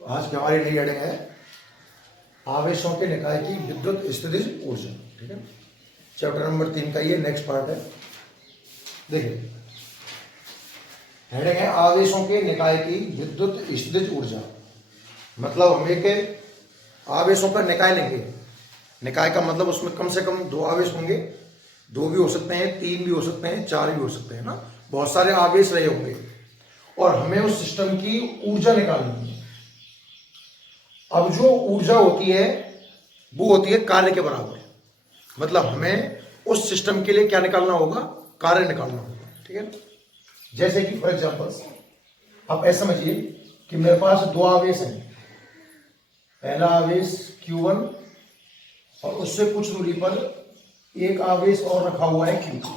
तो आज की हमारी नई हेडिंग है आवेशों के निकाय की विद्युत स्थितिज ऊर्जा। ठीक है, चैप्टर नंबर 3 का ये नेक्स्ट पार्ट है। देखिए, हेडिंग है आवेशों के निकाय की विद्युत स्थितिज ऊर्जा। मतलब हम एक आवेशों का निकाय लेंगे। निकाय का मतलब उसमें कम से कम 2 आवेश होंगे। 2 भी हो सकते हैं, 3 भी हो सकते हैं, 4 भी हो सकते हैं ना, बहुत सारे आवेश रहे होंगे और हमें उस सिस्टम की ऊर्जा निकालनी है। अब जो ऊर्जा होती है वो होती है कार्य के बराबर। मतलब हमें उस सिस्टम के लिए क्या निकालना होगा, कार्य निकालना होगा। ठीक है, जैसे कि फॉर एग्जांपल आप ऐसा समझिए कि मेरे पास 2 आवेश हैं। पहला आवेश Q1 और उससे कुछ दूरी पर एक आवेश और रखा हुआ है Q2।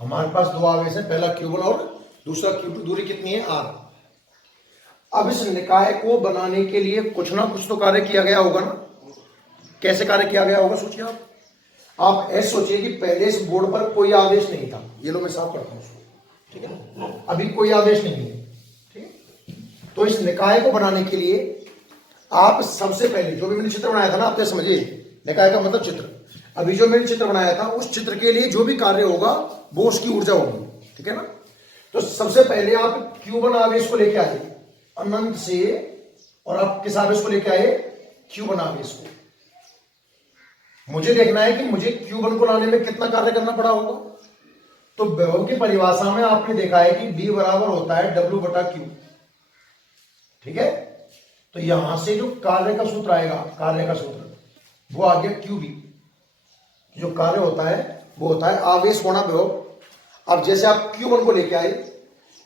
हमारे पास 2 आवेश है, पहला Q1 और दूसरा Q2। दूरी कितनी है, R। अब इस निकाय को बनाने के लिए कुछ ना कुछ तो कार्य किया गया होगा ना। कैसे कार्य किया गया होगा सोचिए आप ऐसे सोचिए कि पहले इस बोर्ड पर कोई आवेश नहीं था। ये लो मैं साफ करता हूं उसको। ठीक है, अभी कोई आवेश नहीं है। ठीक है, तो इस निकाय को बनाने के लिए आप सबसे पहले जो भी मैंने चित्र बनाया था ना, आप तो समझिए निकाय का मतलब चित्र। अभी जो मैंने चित्र बनाया था उस चित्र के लिए जो भी कार्य होगा वो उसकी ऊर्जा होगी। ठीक है ना, तो सबसे पहले आप Q1 आवेश को लेके आए अनंत से, और आप किस आवेश को लेके आए, Q1 आवेश को। मुझे देखना है कि मुझे Q1 को लाने में कितना कार्य करना पड़ा होगा। तो विभव की परिभाषा में आपने देखा है कि B बराबर होता है W बटा Q। ठीक है, तो यहां से जो कार्य का सूत्र आएगा, कार्य का सूत्र वो आ गया QB। जो कार्य होता है वो होता है आवेश गुणा विभव। अब जैसे आप Q1 को लेके आए,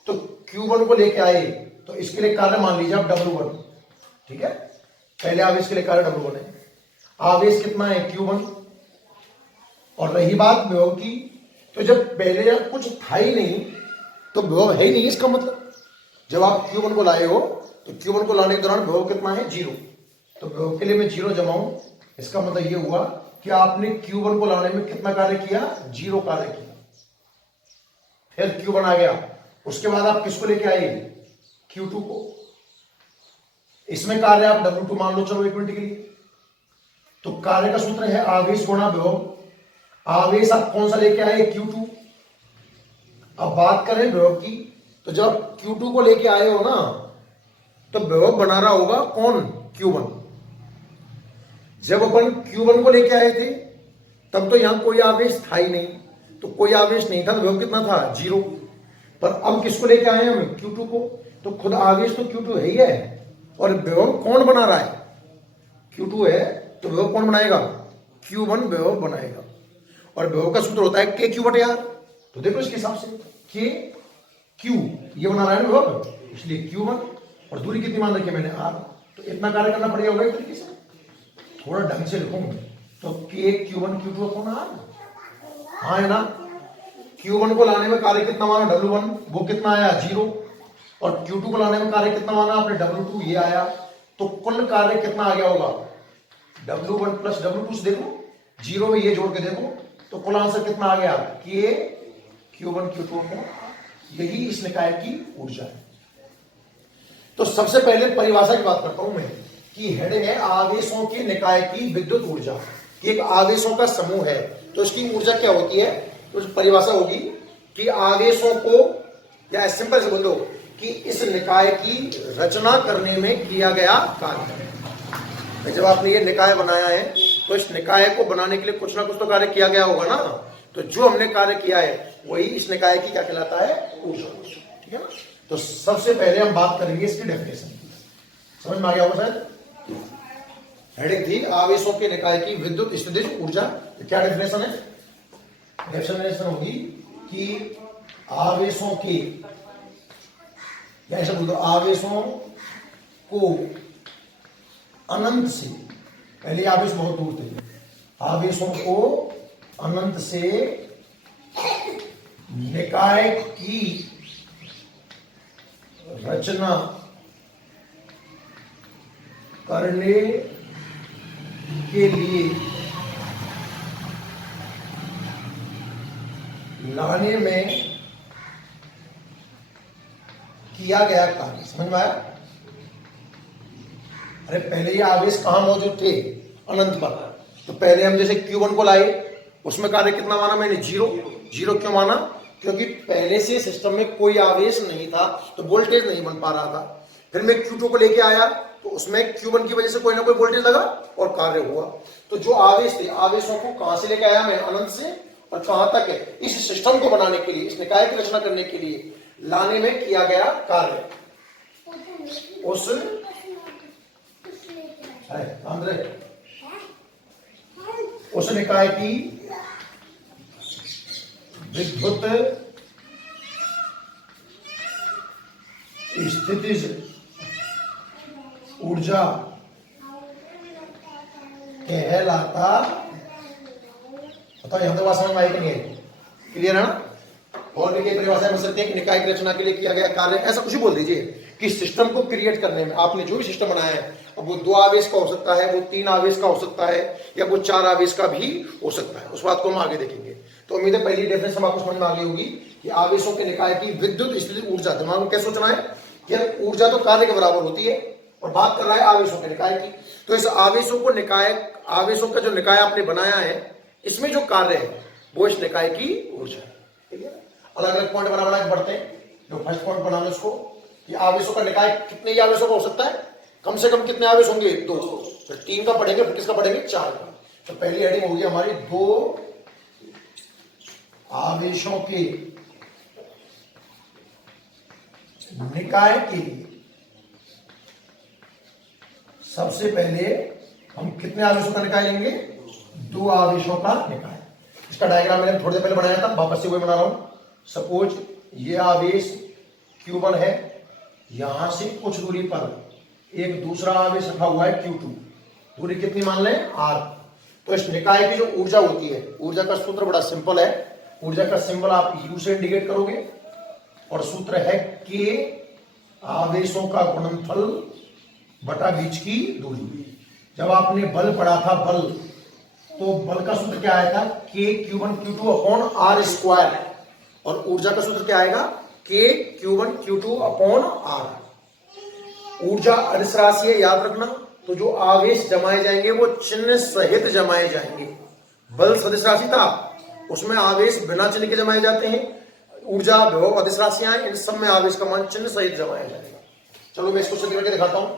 तो Q1 को लेके आए तो इसके लिए कार्य मान लीजिए आप W1। ठीक है, पहले आवेश के लिए कार्य W1 है। आवेश कितना है, Q1। और रही बात विभव की, तो जब पहले कुछ था ही नहीं तो विभव है ही नहीं। इसका मतलब जब आप Q1 को लाए हो तो Q1 को लाने के दौरान विभव कितना है, 0। तो विभव के लिए मैं 0 जमाऊं, इसका मतलब ये हुआ कि आपने Q1 को लाने में कितना कार्य किया, 0 कार्य किया। फिर Q1 आ गया, उसके बाद आप किसको लेके आए, Q2 को। इसमें कार्य आप W2 मान लो, चलो 1 मिनट के लिए। तो कार्य का सूत्र है आवेश गुणा विभव। आवेश आप कौन सा लेके आए, Q2। अब बात करें विभव की, तो जब Q2 को लेके आए हो ना, तो विभव बना रहा होगा कौन, Q1। जब अपन Q1 को लेके आए थे तब तो यहां कोई आवेश था ही नहीं, तो कोई आवेश नहीं था तो विभव कितना था, 0। पर अब किसको लेके आए हम, Q2 को। तो खुद आवेश तो Q2 है ही है, और विभव कौन बना रहा है, Q2 है। तो विभव कौन बनाएगा, Q1 विभव बनाएगा। और विभव का सूत्र होता है KQ बटे R। तो देखो इसके हिसाब से KQ ये बना रहा है ना विभव, इसलिए Q1। और दूरी कितनी मान रखी है मैंने, R। तो इतना कार्य करना पड़ेगा होगा एक तरीके से। थोड़ा ढंग से लिखूंगा तो KQ1 Q2 कौन R। हाँ है ना, Q1 को लाने में कार्य कितना माना, W1, वो कितना आया, 0। और Q2 को लाने में कार्य कितना माना आपने, W2, ये आया। तो कुल कार्य कितना आ गया होगा, W1 प्लस W2 से देखो, 0 में ये जोड़ के देखो, तो कुल आंसर कितना आ गया, Q1 Q2 को। यही इस निकाय की ऊर्जा है। तो सबसे पहले परिभाषा की बात करता हूं मैं, कि हेडिंग है आवेशों के निकाय की विद्युत ऊर्जा। कि एक आवेशों का समूह है तो इसकी ऊर्जा क्या होती है। तो परिभाषा होगी कि आवेशों को, या सिंपल से बोल दो कि इस निकाय की रचना करने में किया गया कार्य। जब आपने ये निकाय बनाया है तो इस निकाय को बनाने के लिए कुछ ना कुछ तो कार्य किया गया होगा ना। तो जो हमने कार्य किया है वही इस निकाय की क्या कहलाता है, ऊर्जा। ठीक है ना। तो सबसे पहले हम बात करेंगे इसकी डेफिनेशन। समझ में आ गया होगा शायद। हेडिंग थी आवेशों के निकाय की विद्युत स्थितिज ऊर्जा। तो क्या डेफिनेशन है, डेफिनेशन होगी कि आवेशों के, या ऐसा बोल दो, आवेशों को अनंत से, पहले आवेश बहुत दूर थे, आवेशों को अनंत से निकाय की रचना करने के लिए लाने में किया गया कार्य। समझ में आया। अरे पहले ये आवेश कहाँ मौजूद थे? अनंत पर। तो पहले हम जैसे Q1 को लाए, उसमें कार्य कितना माना मैंने? जीरो। जीरो क्यों माना? क्योंकि पहले से सिस्टम में कोई आवेश नहीं था, तो वोल्टेज नहीं बन पा रहा था। फिर मैं Q2 को लेके आया, तो उसमें Q1 की वजह से कोई ना कोई वोल्टेज लगा और कार्य हुआ। तो जो आवेश थे, आवेशों को कहां से लेके आया मैं? अनंत से। और कहां तक है? इस सिस्टम को बनाने के लिए, इस निकाय की रचना करने के लिए लाने में किया गया कार्य। उस निकाय की विद्युत स्थितिज ऊर्जा कहलाता। बताओ यहां तक बात समझ में आई कि नहीं? क्लियर है ना? और भी कई परिभाषाएं बन सकती है कि निकाय की रचना के लिए किया गया कार्य, ऐसा कुछ बोल दीजिए कि सिस्टम को क्रिएट करने में आपने जो भी सिस्टम बनाया है, अब वो 2 आवेश का हो सकता है, वो 3 आवेश का हो सकता है, या वो 4 आवेश का भी हो सकता है। उस बात को हम आगे देखेंगे। तो उम्मीद है पहली डेफिनेशन आपको समझ में आ गई होगी कि आवेशों के निकाय की विद्युत स्थितिज ऊर्जा। दिमाग में क्या सोचना है कि ऊर्जा तो कार्य के बराबर होती है, और बात कर रहा है आवेशों के निकाय की। तो इस आवेशों को निकाय, आवेशों का जो निकाय आपने बनाया है, इसमें जो कार्य है वो इस निकाय की ऊर्जा है। ठीक है? अलग अलग पॉइंट बना के बढ़ते हैं। जो फर्स्ट पॉइंट बना लो उसको कि आवेशों का निकाय कितने ही आवेशों का हो सकता है? कम से कम कितने आवेश होंगे? 2। फिर 3 का पढ़ेंगे, फिर किसका पढ़ेंगे? 4 का। तो पहली हेडिंग होगी हमारी 2 आवेशों के निकाय के लिए। सबसे पहले हम कितने आवेशों का निकाय लेंगे? 2 आवेशों का निकाय। इसका डायग्राम मैंने थोड़ी देर पहले बनाया था, वापस से वही बना रहा हूं। सपोज ये आवेश Q1 है, यहां से कुछ दूरी पर एक दूसरा आवेश रखा हुआ है Q2। दूरी कितनी मान लें? R। तो इस निकाय की जो ऊर्जा होती है, ऊर्जा का सूत्र बड़ा सिंपल है। ऊर्जा का सिंबल आप U से इंडिकेट करोगे, और सूत्र है K आवेशों का गुणनफल बटा बीच की दूरी। जब आपने बल पढ़ा था, बल, तो बल का सूत्र क्या आया था? K Q1 Q2 upon R square. और ऊर्जा का सूत्र क्या आएगा? K Q1 Q2 upon R। ऊर्जा अदिश राशि है, याद रखना। तो जो आवेश जमाए जाएंगे वो चिन्ह सहित जमाए जाएंगे। बल सदिश राशि था, उसमें आवेश बिना चिन्ह के जमाए जाते हैं। ऊर्जा, विभव, अदिश राशियां, इन सब में आवेश का मान चिन्ह सहित जमाया जाएगा। चलो मैं इसको सिद्ध करके दिखाता हूं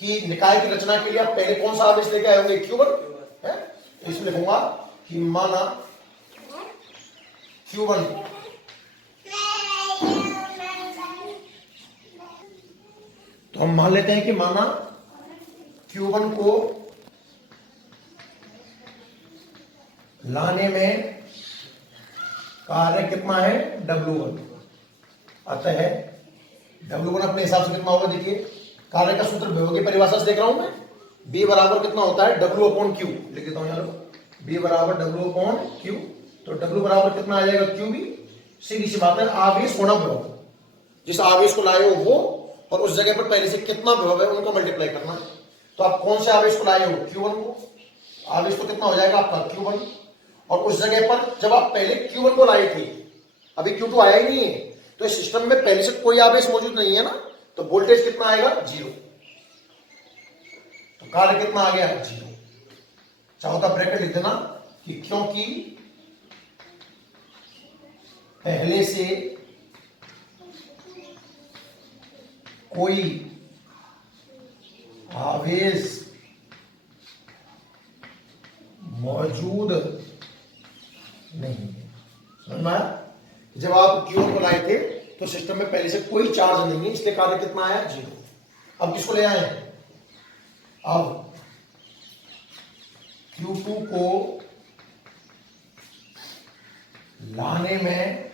कि निकाय की रचना के लिए आप पहले कौन सा आवेश लेके आए होंगे? Q1 है। इसमें लिखूंगा कि माना Q1 तो हम मान लेते हैं कि माना Q1 को लाने में कार्य कितना है? W1। अतः W1 अपने हिसाब से कितना होगा? देखिए, कार्य का सूत्र विभव की परिभाषा से देख रहा हूं मैं। B बराबर कितना होता है? W upon Q। लिख देता हूं यहाँ, B बराबर W अपॉन Q। तो W बराबर कितना आ जाएगा? QB। सीधी सी बात है, आवेश होना विभव, जिस आवेश को लाए हो वो, और उस जगह पर पहले से कितना विभव है उनको मल्टीप्लाई करना है। तो आप कौन से आवेश को लाए हो? Q1 को। आवेश तो कितना हो जाएगा आपका? Q1। और उस जगह पर जब आप पहले Q1 को लाए थे, अभी Q2 आया ही नहीं है, तो इस सिस्टम में पहले से कोई आवेश मौजूद नहीं है ना, तो वोल्टेज कितना आएगा? 0। तो कार्य कितना आ गया? 0। चाहो तो ब्रैकेट लिख देना कि क्योंकि पहले से कोई आवेश मौजूद नहीं है। समझ में आया? जब आप Q1 को लाए थे तो सिस्टम में पहले से कोई चार्ज नहीं है, इसलिए कार्य कितना आया? 0। अब किसको ले आए? अब Q2 को लाने में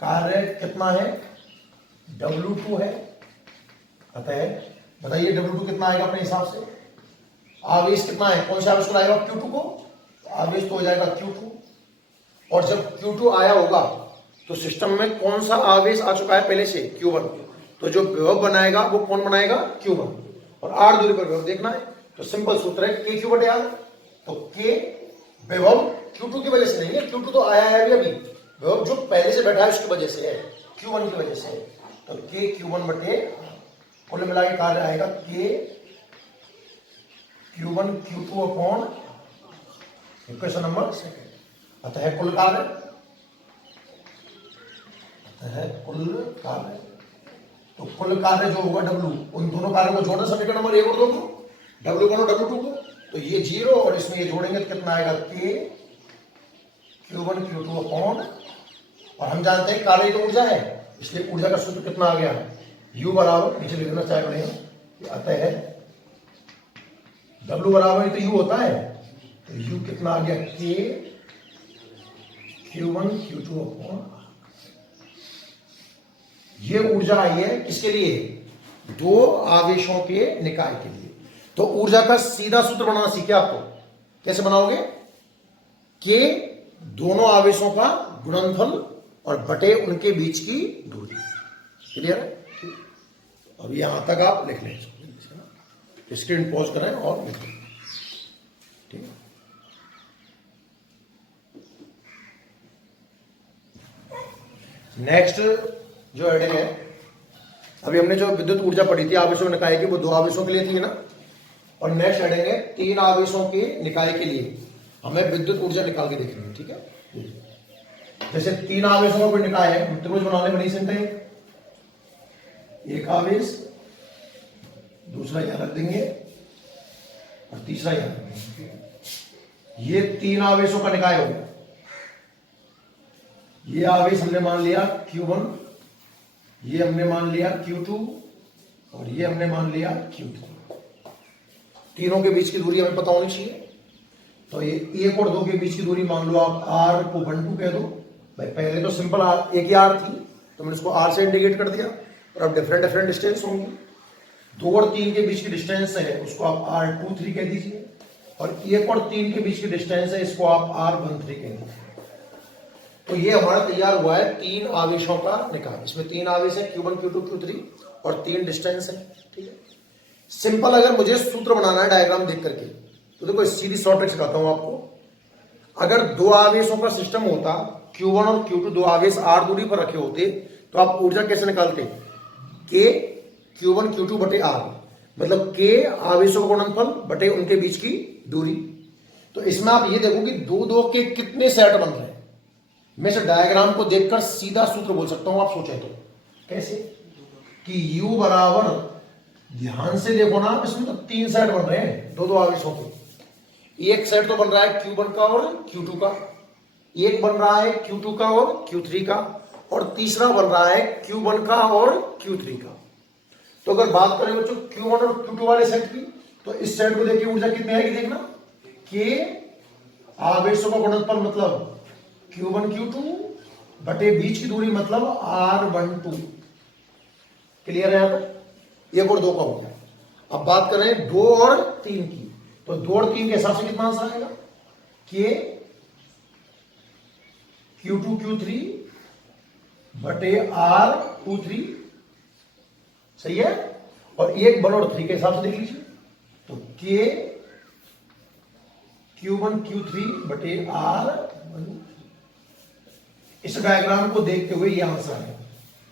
कार्य कितना है? W2 है। अतः बताइए W2 कितना आएगा अपने हिसाब से? आवेश कितना है? कौन सा आवेश को लाएगा Q2 को? आवेश तो हो जाएगा Q2। और जब Q2 आया होगा तो सिस्टम में कौन सा आवेश आ चुका है पहले से? Q1। तो जो विभव बनाएगा वो कौन बनाएगा? Q1। और R दूरी पर विभव देखना है, तो सिंपल सूत्र है K Q बटे R। तो K विभव Q2 की वजह से नहीं है, Q2 तो आया है अभी, विभव जो पहले से बैठा है उसकी वजह से है, Q1 की वजह से है। तो K Q1 बटे R। कुल मिला के कार्य आएगा K Q1 Q2 upon equation number second. अतः कुल कार्य तो कुल कार्य जो होगा W, उन दोनों कार्यों को जोड़ना समीकरण नंबर 1 और 2 को, W1 और W2 को, तो ये 0 और इसमें ये जोड़ेंगे तो कितना आएगा K Q1 Q2 अपॉन, और हम जानते हैं कार्य तो ऊर्जा है, इसलिए ऊर्जा का सूत्र कितना आ गया, U बराबर, नीचे लिखना चाहे पड़ेगा, अतः W बराबर तो U होता है, तो U कितना आ गया K Q1 Q2 अपॉन। ये ऊर्जा आई है किसके लिए, दो आवेशों के निकाय के लिए। तो ऊर्जा का सीधा सूत्र बनाना सीखे आपको, कैसे बनाओगे, के दोनों आवेशों का गुणनफल और बटे उनके बीच की दूरी। क्लियर है? अब यहां तक आप लिख लें, स्क्रीन पॉज करें और लिख लें। ठीक है, नेक्स्ट जो हेडिंग है, अभी हमने जो विद्युत ऊर्जा पढ़ी थी आवेशों के निकाय की, वो दो आवेशों के लिए थी ना, और नेक्स्ट हेडिंग है तीन आवेशों के निकाय के लिए हमें विद्युत ऊर्जा निकाल के देखनी है। ठीक है, जैसे तीन आवेशों का कोई निकाय है, त्रिभुज बनाने बड़ी सिंट है, एक आवेश, दूसरा यहां रख देंगे और तीसरा यहां रख देंगे। ये तीन आवेशों का निकाय होगा। ये आवेश हमने मान लिया Q1, ये हमने मान लिया Q2 और ये हमने मान लिया Q3। तीनों के बीच की दूरी हमें पता होनी चाहिए। तो ये 1 और 2 के बीच की दूरी मान लो आप R को 1 2 कह दो भाई। पहले तो सिंपल R, एक ही R थी, तो मैंने इसको R से इंडिकेट कर दिया, और अब डिफरेंट डिफरेंट डिस्टेंस होंगे। 2 और 3 के बीच की डिस्टेंस है, उसको आप R2 3 कह दीजिए, और 1 और 3 के बीच की डिस्टेंस है, इसको आप R1 3 कह दीजिए। तो ये हमारा तैयार हुआ है तीन आवेशों का निकाय। इसमें तीन आवेश है Q1 Q2 Q3 और तीन डिस्टेंस है। ठीक है, सिंपल अगर मुझे सूत्र बनाना है डायग्राम देख करके, तो देखो सीधी शॉर्ट ट्रिक सिखाता हूं आपको। अगर दो आवेशों का सिस्टम होता, Q1 और Q2 दो आवेश R दूरी पर रखे होते, तो आप ऊर्जा कैसे निकालते, K Q1 Q2 बटे R, मतलब K आवेशों का गुणनफल बटे उनके बीच की दूरी। तो इसमें आप ये देखो कि दो दो के कितने सेट बन रहे हैं। मैं इस डायग्राम को देखकर सीधा सूत्र बोल सकता हूं, आप सोचें तो कैसे, कि U बराबर, ध्यान से देखो ना, इसमें तो तीन सेट बन रहे हैं दो दो आवेशों के। एक सेट तो बन रहा है Q1 का और Q2 का, एक बन रहा है Q2 का और Q3 का, और तीसरा बन रहा है Q1 का और Q3 का। तो अगर बात करें बच्चों Q1 और Q2 वाले सेट की, तो इस सेट को देखिए ऊर्जा कितनी आएगी, देखना, K आवेशों का गुणनफल मतलब Q1 Q2 बटे बीच की दूरी मतलब R12। क्लियर है? यहां पर 1 और 2 का हो गया। अब बात करें 2 और 3 की, तो 2 और 3 के हिसाब से कितना आंसर आएगा, K Q2 Q3 बटे R23। सही है? और 1 1 और 3 के हिसाब से देख लीजिए, तो K Q1 Q3 बटे R1। इस डायग्राम को देखते हुए ये आंसर है।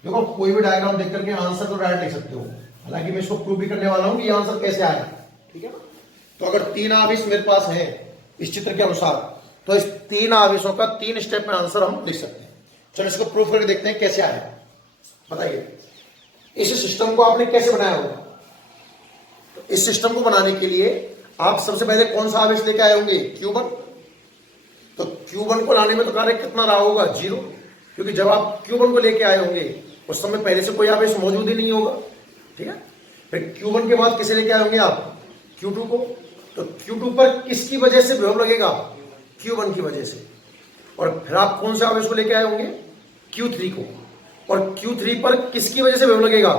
देखो कोई भी डायग्राम देख करके आंसर तो डायरेक्ट लिख सकते हो, हालांकि मैं इसको प्रूव भी करने वाला हूं कि ये आंसर कैसे आया। ठीक है ना? तो अगर तीन आवेश मेरे पास है इस चित्र के अनुसार, तो इस तीन आवेशों का 3 स्टेप में आंसर हम लिख सकते हैं। चलो इसको प्रूव करके देखते हैं कैसे आया। बताइए इस सिस्टम को आपने कैसे बनाया होगा। तो इस सिस्टम को बनाने के लिए आप सबसे पहले कौन सा आवेश लेके आए होंगे, Q1। तो Q1 को लाने में तो कार्य कितना रहा होगा, 0, क्योंकि जब आप Q1 को लेके आए होंगे उस समय पहले से कोई आवेश मौजूद ही नहीं होगा। ठीक है, फिर Q1 के बाद किसे लेके आए होंगे आप, Q2 को। तो Q2 पर किसकी वजह से विभव लगेगा, Q1 की वजह से। और फिर आप कौन से आवेश को लेके आए होंगे, Q3 को। और Q3 पर किसकी वजह से विभव लगेगा,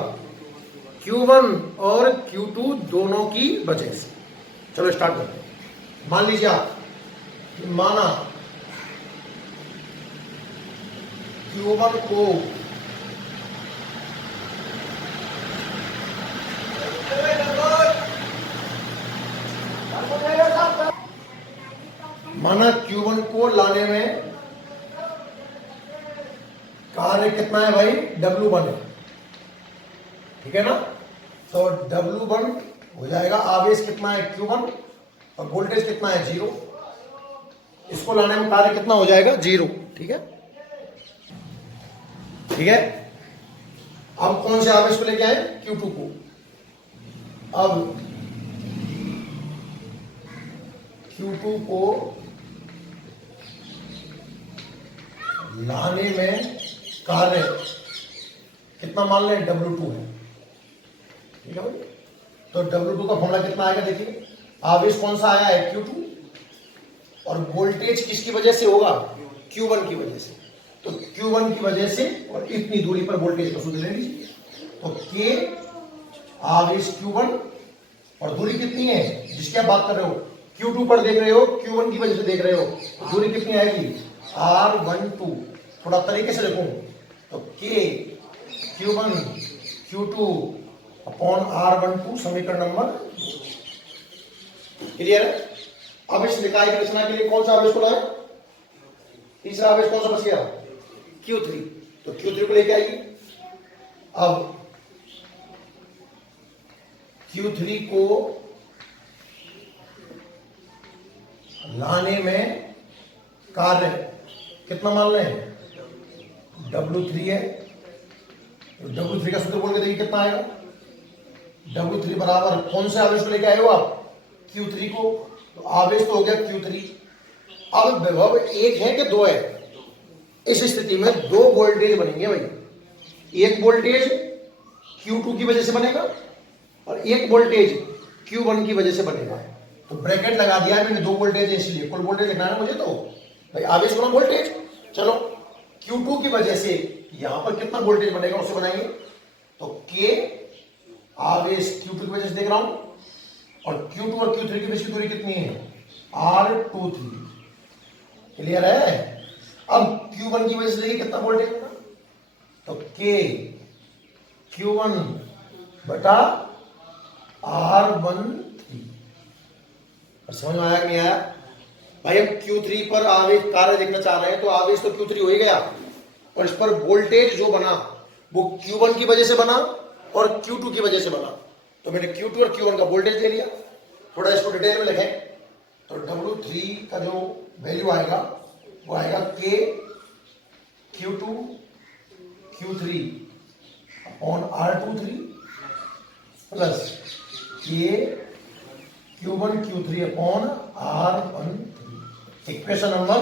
Q1 और Q2 दोनों की वजह से। चलो स्टार्ट करते हैं। मान लीजिए आप, माना Q1 को Q1 को लाने में कार्य कितना है भाई, W1 है। ठीक है ना? तो W1 हो जाएगा, आवेश कितना है Q1 और वोल्टेज कितना है 0, इसको लाने में कार्य कितना हो जाएगा 0। ठीक है, ठीक है। अब कौन से आवेश को लेके आए, Q2 को। अब Q2 को लाने में कार्य कितना मान लें, W2 है। ठीक है भाई, तो W2 का फॉर्मूला कितना आएगा, देखिए आवेश कौन सा आया है Q2 और वोल्टेज किसकी वजह से होगा, Q1 की वजह से। तो Q1 की वजह से और इतनी दूरी पर वोल्टेज का सूत्र ले लीजिए। तो K आवेश Q1 और दूरी कितनी है जिसकी आप बात कर रहे हो, Q2 पर देख रहे हो, Q1 की वजह से देख रहे हो, दूरी कितनी आएगी R12। थोड़ा तरीके से देखो, तो K Q1 Q2 upon R12 समीकरण नंबर। क्लियर है। अब इस निकाय की रचना के लिए कौन सा आवेश को लाए, तीसरा आवेश कौन सा बच गया, Q3। तो Q3 को लेके आइए। अब Q3 को लाने में कार्य कितना मान लें, W3 है। तो W3 का सूत्र बोल के देखिए कितना आएगा, W3 बराबर कौन से आवेश को लेके आए हो आप, Q3 को। तो आवेश तो हो गया Q3। अब विभव एक है कि दो है, इस स्थिति में दो वोल्टेज बनेंगे भाई। एक वोल्टेज Q2 की वजह से बनेगा और एक वोल्टेज Q1 की वजह से बनेगा। तो ब्रैकेट लगा दिया है मैंने, दो वोल्टेज है इसलिए कुल वोल्टेज लिखना है मुझे। तो भाई आवेश गुना वोल्टेज, चलो Q2 की वजह से यहां पर कितना वोल्टेज बनेगा उसे बनाएंगे। तो K आवेश Q2 की वजह से देख रहा हूं और Q2 और Q3 के बीच की दूरी कितनी है, R23। क्लियर है। अब Q1 की वजह से देखिए कितना वोल्टेज होगा, तो K Q1 बटा R13। समझ में आया कि नहीं आया भाई। हम Q3 पर आवेश कार्य देखना चाह रहे हैं, तो आवेश तो Q3 हो ही गया और इस पर वोल्टेज जो बना वो Q1 की वजह से बना और Q2 की वजह से बना। तो मैंने Q2 और Q1 का वोल्टेज ले लिया। थोड़ा इसको डिटेल में लिखें तो W3 का जो वैल्यू आएगा वो आएगा K Q2 Q3 upon R23 plus K Q1 Q3 upon R13। Equation number.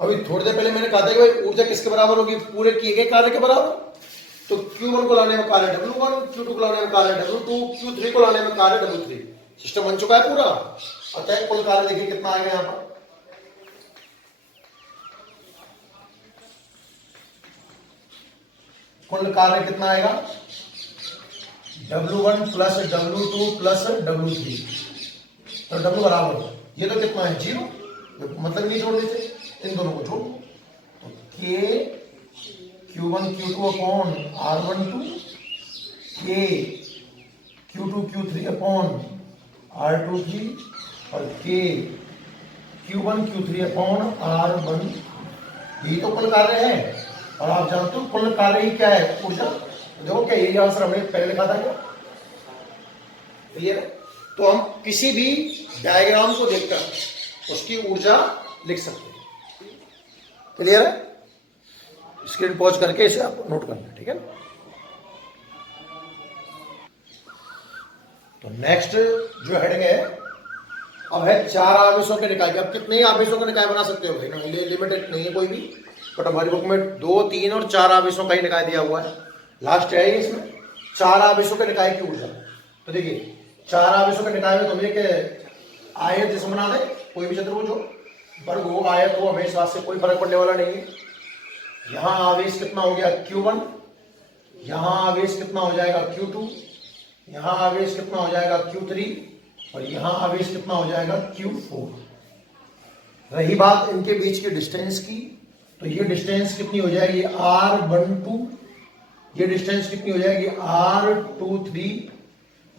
अभी थोड़ी देर पहले मैंने कहा था कि भाई ऊर्जा किसके बराबर होगी, पूरे किए गए कार्य के बराबर। तो Q1 को लाने में कार्य W1, Q2 को लाने में कार्य W2, Q3 को लाने में कार्य W3। सिस्टम बन चुका है पूरा। अतः कुल कार्य देखिए कितना आएगा यहां पर, कुल कार्य कितना आएगा W1 plus W2 plus W3। तो W बराबर ये तो कितना है 0, मतलब नहीं जोड़ देते, इन दोनों को जोड़। तो K Q1 Q2 upon R12, K Q2 Q3 upon R23 और K Q1 Q3 upon R1। यही तो कुल कार्य है। और आप जानते हो कुल कार्य ही क्या है, ऊर्जा। देखो क्या यही आंसर हमने पहले लिखा था क्या, क्लियर। तो हम किसी भी डायग्राम को देखकर उसकी ऊर्जा लिख सकते हैं। क्लियर है। स्क्रीन पॉज करके इसे आप नोट करना, ठीक है। तो नेक्स्ट जो हेडिंग है अब है चार आवेशों के निकाय। अब कितने ही आवेशों के निकाय बना सकते हो भाई, ना लिमिटेड नहीं है कोई भी, बट हमारी बुक में 2, 3 और 4 आवेशों का ही निकाय दिया हुआ है। लास्ट है इसमें 4 आवेशों के निकाय की ऊर्जा। तो देखिए 4 आवेशों के निकाय में तुम एक आयत जैसे बना दे, कोई भी चतुर्भुज हो, वर्ग हो, आयत हो, हमें इस बात से कोई फर्क पड़ने वाला नहीं है। यहां आवेश कितना हो गया Q1, यहां आवेश कितना हो जाएगा Q2, यहां आवेश कितना हो जाएगा Q3 और यहां आवेश कितना हो जाएगा Q4। रही बात इनके बीच की डिस्टेंस की, तो ये डिस्टेंस कितनी हो जाएगी R12, ये डिस्टेंस कितनी हो जाएगी R23,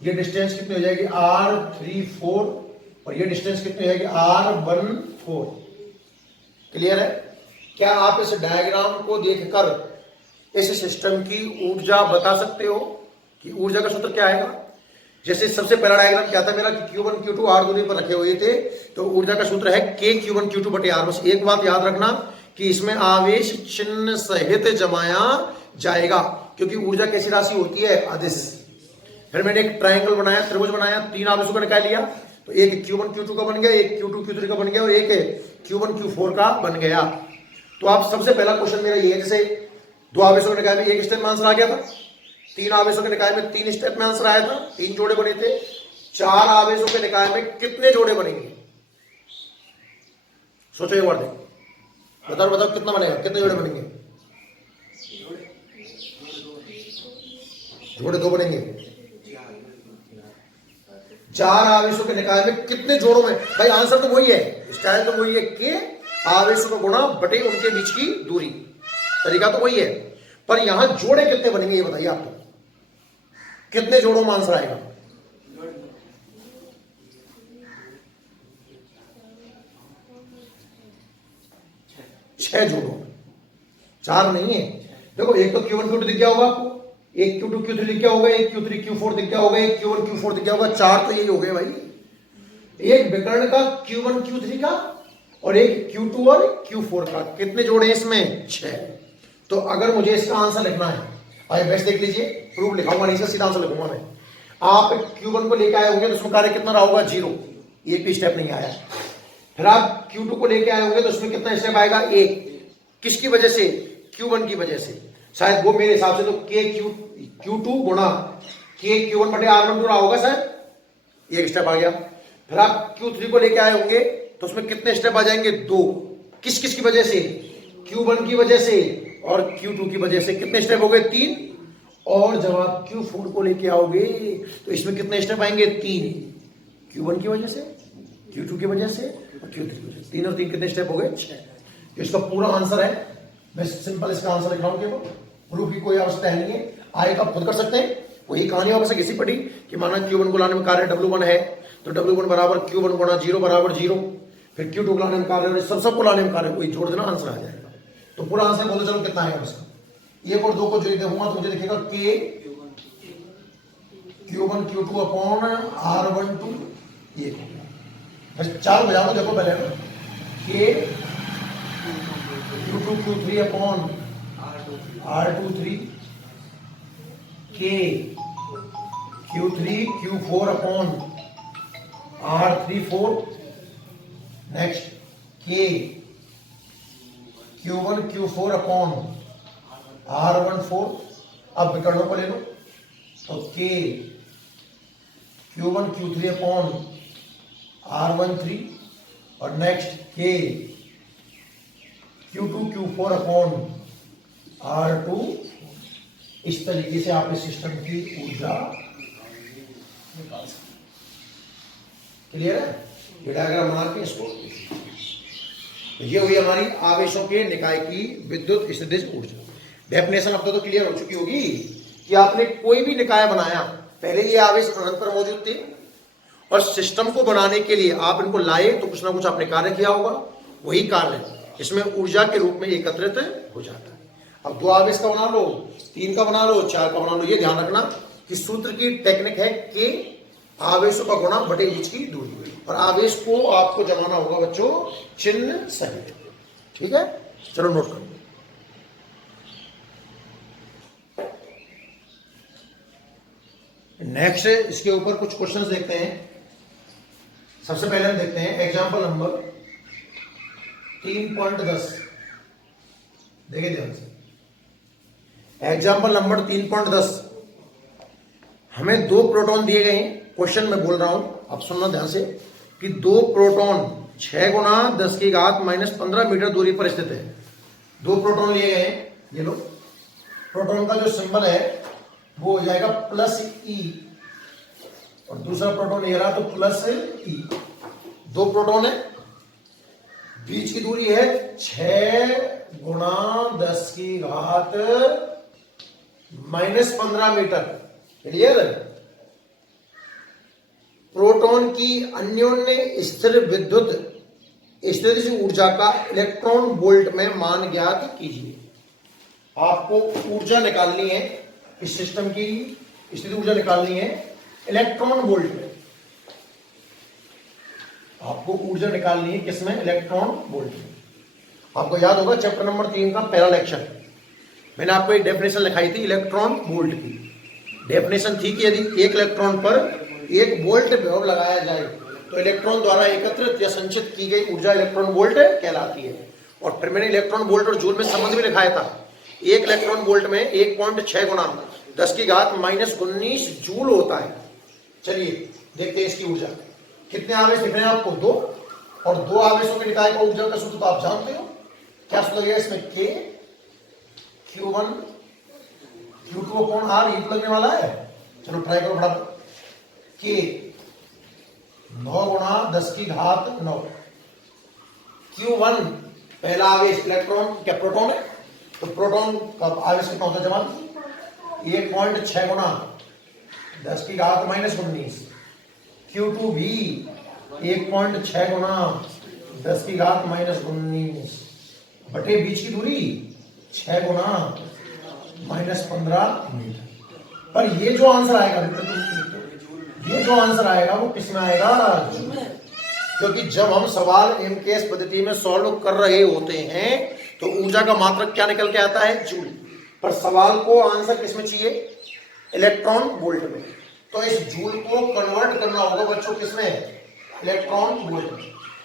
ये डिस्टेंस कितनी हो जाएगी R34 और ये डिस्टेंस कितनी हो जाएगी R14। क्लियर है। क्या आप इस डायग्राम को देखकर इस सिस्टम की ऊर्जा बता सकते हो? कि ऊर्जा का सूत्र क्या आएगा। जैसे सबसे पहला डायग्राम क्या था मेरा कि Q1 Q2 R दूरी पर रखे हुए थे, तो ऊर्जा का सूत्र है K Q1 Q2 बटे R। बस एक बात याद रखना कि इसमें आवेश चिन्ह सहित जमाया जाएगा, क्योंकि ऊर्जा कैसी राशि होती है, अदिश। फिर मैंने एक ट्रायंगल बनाया, त्रिभुज बनाया, 3 आवेशों का निकाल लिया, तो एक Q1 Q2 का बन गया, एक Q2 Q3 का बन गया और एक Q1 Q4 का बन गया। तो आप सबसे पहला क्वेश्चन मेरा ये है, जैसे 2 आवेशों के निकाय में 1 स्टेप में आंसर आ गया था, 3 आवेशों के निकाय में 3 स्टेप में आंसर आया था, 3 जोड़े बने थे। 4 आवेशों के निकाय में कितने जोड़े बनेंगे, सोचो एक बार, देखो बताओ बताओ कितना बनेगा, कितने जोड़े बनेंगे। जोड़े 2 बनेंगे। 4 आवेशों के निकाय में कितने जोड़ों में, भाई आंसर तो वही है, स्टाइल तो वही है कि आवेशों का गुणा बटे उनके बीच की दूरी, तरीका तो वही है, पर यहां जोड़े कितने बनेंगे ये बताइए आपको, कितने जोड़ों में आंसर आएगा। छह जोड़ों में, 4 नहीं है। देखो एक तो Q1 Q2 दिख गया होगा आपको, एक Q2 Q3 दिख गया होगा, एक Q3 Q4 दिख गया होगा, एक Q1 Q4 दिख गया होगा, 4 तो यही हो गए भाई। एक विकर्ण का Q1 Q3 का और एक Q2 और Q4 का, कितने जोड़े हैं इसमें, 6। तो अगर मुझे इसका आंसर लिखना है, भाई बेस्ट देख लीजिए, प्रूफ लिखाऊंगा नहीं, सीधा आंसर लिखूंगा मैं। आप Q1 को लेके आए होंगे तो उसमें कार्य कितना रहा होगा, 0, एक भी स्टेप नहीं आया। फिर आप Q2 को लेके आए होंगे तो उसमें कितना स्टेप आएगा, 1। किसकी वजह से, Q1 की वजह से, शायद वो मेरे हिसाब से तो Q2 गुणा Q1 बटे R12 रहा होगा शायद, एक स्टेप आ गया। फिर आप Q3 को लेके आए होंगे तो उसमें कितने स्टेप आ जाएंगे, 2। किस किस की वजह से, Q1 की वजह से और Q2 की वजह से, कितने स्टेप हो गए, 3। और जब आप Q4 को लेके आओगे तो इसमें कितने स्टेप आएंगे, 3। Q1 की वजह से, Q2 की वजह से और Q3 की वजह से, 3 और 3 कितने स्टेप हो गए, 6। इसका पूरा आंसर है, मैं सिंपल इसका आंसर लिख रहा हूं, केवल प्रूफ की कोई आवश्यकता है नहीं है, आएगा आप खुद कर सकते हैं। वही कहानी वापस किसी पढ़ी कि माना Q1 को लाने में कार्य W1 है, तो W1 बराबर Q1 गुणा 0 बराबर 0। फिर Q2 को लाने में कार्य, सबको लाने में कार्य, वही जोड़ देना, आंसर आ जाएगा। तो पूरा आंसर बोलो, चलो कितना आएगा इसका। 1 और 2 को जो देखूंगा तो मुझे दिखेगा K Q1 Q2 upon R12, ये बस 4 बजा दो, देखो पहले K Q2 Q3 upon R23, K Q3 Q4 upon R34, next K Q1 Q4 upon R14। अब विकर्णों को ले लो, तो K Q1 Q3 upon R13 और next K Q2 Q4 upon R2। इस तरीके से आप इस सिस्टम की ऊर्जा निकाल सकते। क्लियर है, ये डायग्राम बना के इसको, ये हुई हमारी आवेशों के निकाय की विद्युत स्थितिज ऊर्जा। डेफिनेशन अब तो क्लियर हो चुकी होगी कि आपने कोई भी निकाय बनाया, पहले ये आवेश अनंत पर मौजूद थे और सिस्टम को बनाने के लिए आप इनको लाए तो कुछ ना कुछ आपने कार्य किया होगा, वही कार्य इसमें ऊर्जा के रूप में एकत्रित हो जाता है। अब 2 आवेश का बना लो, 3 का बना लो, 4 का बना लो, ये ध्यान रखना कि सूत्र की टेक्निक है कि आवेशों का गुणा बटे बीच की दूरी, और आवेश को आपको जमाना होगा बच्चों चिन्ह सहित। ठीक है, चलो नोट करो। नेक्स्ट इसके ऊपर कुछ क्वेश्चंस देखते हैं। सबसे पहले हम देखते हैं एग्जांपल नंबर 3.10, देखिए ध्यान से। एग्जांपल नंबर 3.10, हमें 2 प्रोटॉन दिए गए हैं। क्वेश्चन में बोल रहा हूं, अब सुनना ध्यान से, कि 2 प्रोटॉन 6 गुना 10 की घात -15 मीटर दूरी पर स्थित है। 2 प्रोटॉन लिए गए हैं, ये लो। प्रोटॉन का जो सिंबल है वो हो जाएगा +E, और दूसरा प्रोटॉन ये रहा तो +E। 2 प्रोटॉन है, बीच की दूरी है 6 गुना 10 की घात -15 मीटर। क्लियर है। प्रोटॉन की अन्योन्य स्थिर विद्युत स्थितिज ऊर्जा का इलेक्ट्रॉन वोल्ट में मान ज्ञात कीजिए। आपको ऊर्जा निकालनी है इस सिस्टम की, स्थिति ऊर्जा निकालनी है इलेक्ट्रॉन वोल्ट में। आपको ऊर्जा निकालनी है किसमें? इलेक्ट्रॉन वोल्ट में। आपको याद होगा चैप्टर नंबर 3 का पहला लेक्चर, मैंने आपको एक डेफिनेशन लिखाई थी इलेक्ट्रॉन वोल्ट की। डेफिनेशन थी कि यदि एक इलेक्ट्रॉन पर 1 वोल्ट विभव लगाया जाए तो इलेक्ट्रॉन द्वारा एकत्रित या संचित की गई ऊर्जा इलेक्ट्रॉन वोल्ट कहलाती है। और फिर मैंने इलेक्ट्रॉन वोल्ट और जूल में संबंध भी लिखाया था। 1 इलेक्ट्रॉन वोल्ट में 1.6 गुना 10⁻⁻19 जूल होता है। चलिए देखते हैं इसकी ऊर्जा। कितने आवेश दिख रहे हैं आपको? 2, और 2 आवेशों के निकाय का ऊर्जा का सूत्र तो आप जानते हो। क्या सूत्र है इसमें? K Q1 Q2 कौन R ये लगने वाला है। चलो ट्राई करो फटाफट। K 9 × 10⁻9। Q1 पहला आवेश इलेक्ट्रॉन क्या प्रोटॉन है, तो प्रोटॉन का आवेश कितना होता है? जमा 1.6 गुना 10⁻⁻19। Q2 भी 1.6 गुना 10⁻⁻19 बटे बीच की दूरी 6 गुना -15 मीटर। पर ये जो आंसर आएगा, ये जो आंसर आएगा वो किस में आएगा? क्योंकि जब हम सवाल एमकेएस पद्धति में सॉल्व कर रहे होते हैं तो ऊर्जा का मात्रक क्या निकल के आता है? जूल। पर सवाल को आंसर किस में चाहिए? इलेक्ट्रॉन वोल्ट में। तो इस जूल को कन्वर्ट करना होगा बच्चों किसमें? इलेक्ट्रॉन वोल्ट में।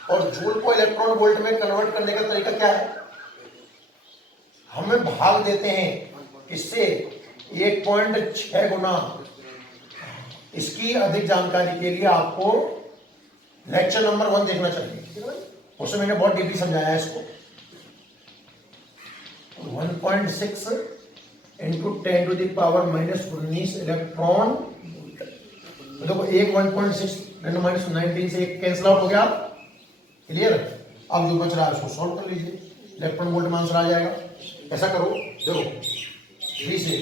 और जूल को इलेक्ट्रॉन वोल्ट में कन्वर्ट करने का तरीका क्या है? हमें भाग देते हैं इससे 1.6 गुना। इसकी अधिक जानकारी के लिए आपको लेक्चर नंबर 1 देखना चाहिए, उसमें मैंने बहुत डीपली समझाया है इसको। 1.6 इंटू 10⁻⁻19 इलेक्ट्रॉन। देखो 1.6 -19 से 1 कैंसिल आउट हो गया। क्लियर? अब जो बच रहा है उसको सॉल्व कर लीजिए, इलेक्ट्रॉन वोल्ट में आंसर आ जाएगा। ऐसा करो, देखो 3 से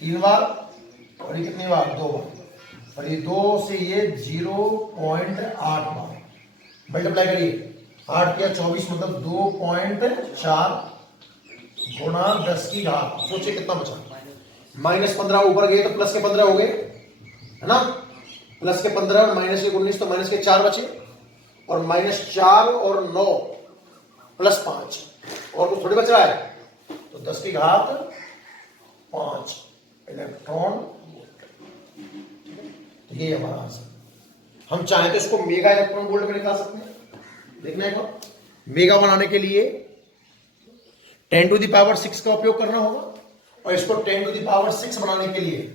3 बार और ये कितनी बार? 2 बार, और ये 2 से ये 0.8 बार मल्टीप्लाई करिए। 8 या 24 मतलब 2.4 गुणा 10⁻। सोचिए कितना बचा? -15 ऊपर गए तो प्लस के 15 हो गए, है ना? प्लस के 15 और माइनस के 19 तो माइनस के 4 बचे, और -4 और 9 + 5 और कुछ थोड़ी बच रहा है, तो 10⁻5 इलेक्ट्रॉन। ये हमारा आंसर। हम चाहें तो इसको मेगा इलेक्ट्रॉन वोल्ट में निकाल सकते हैं। देखना है को मेगा बनाने के लिए 10⁻6 का उपयोग करना होगा, और इसको 10⁻6 बनाने के लिए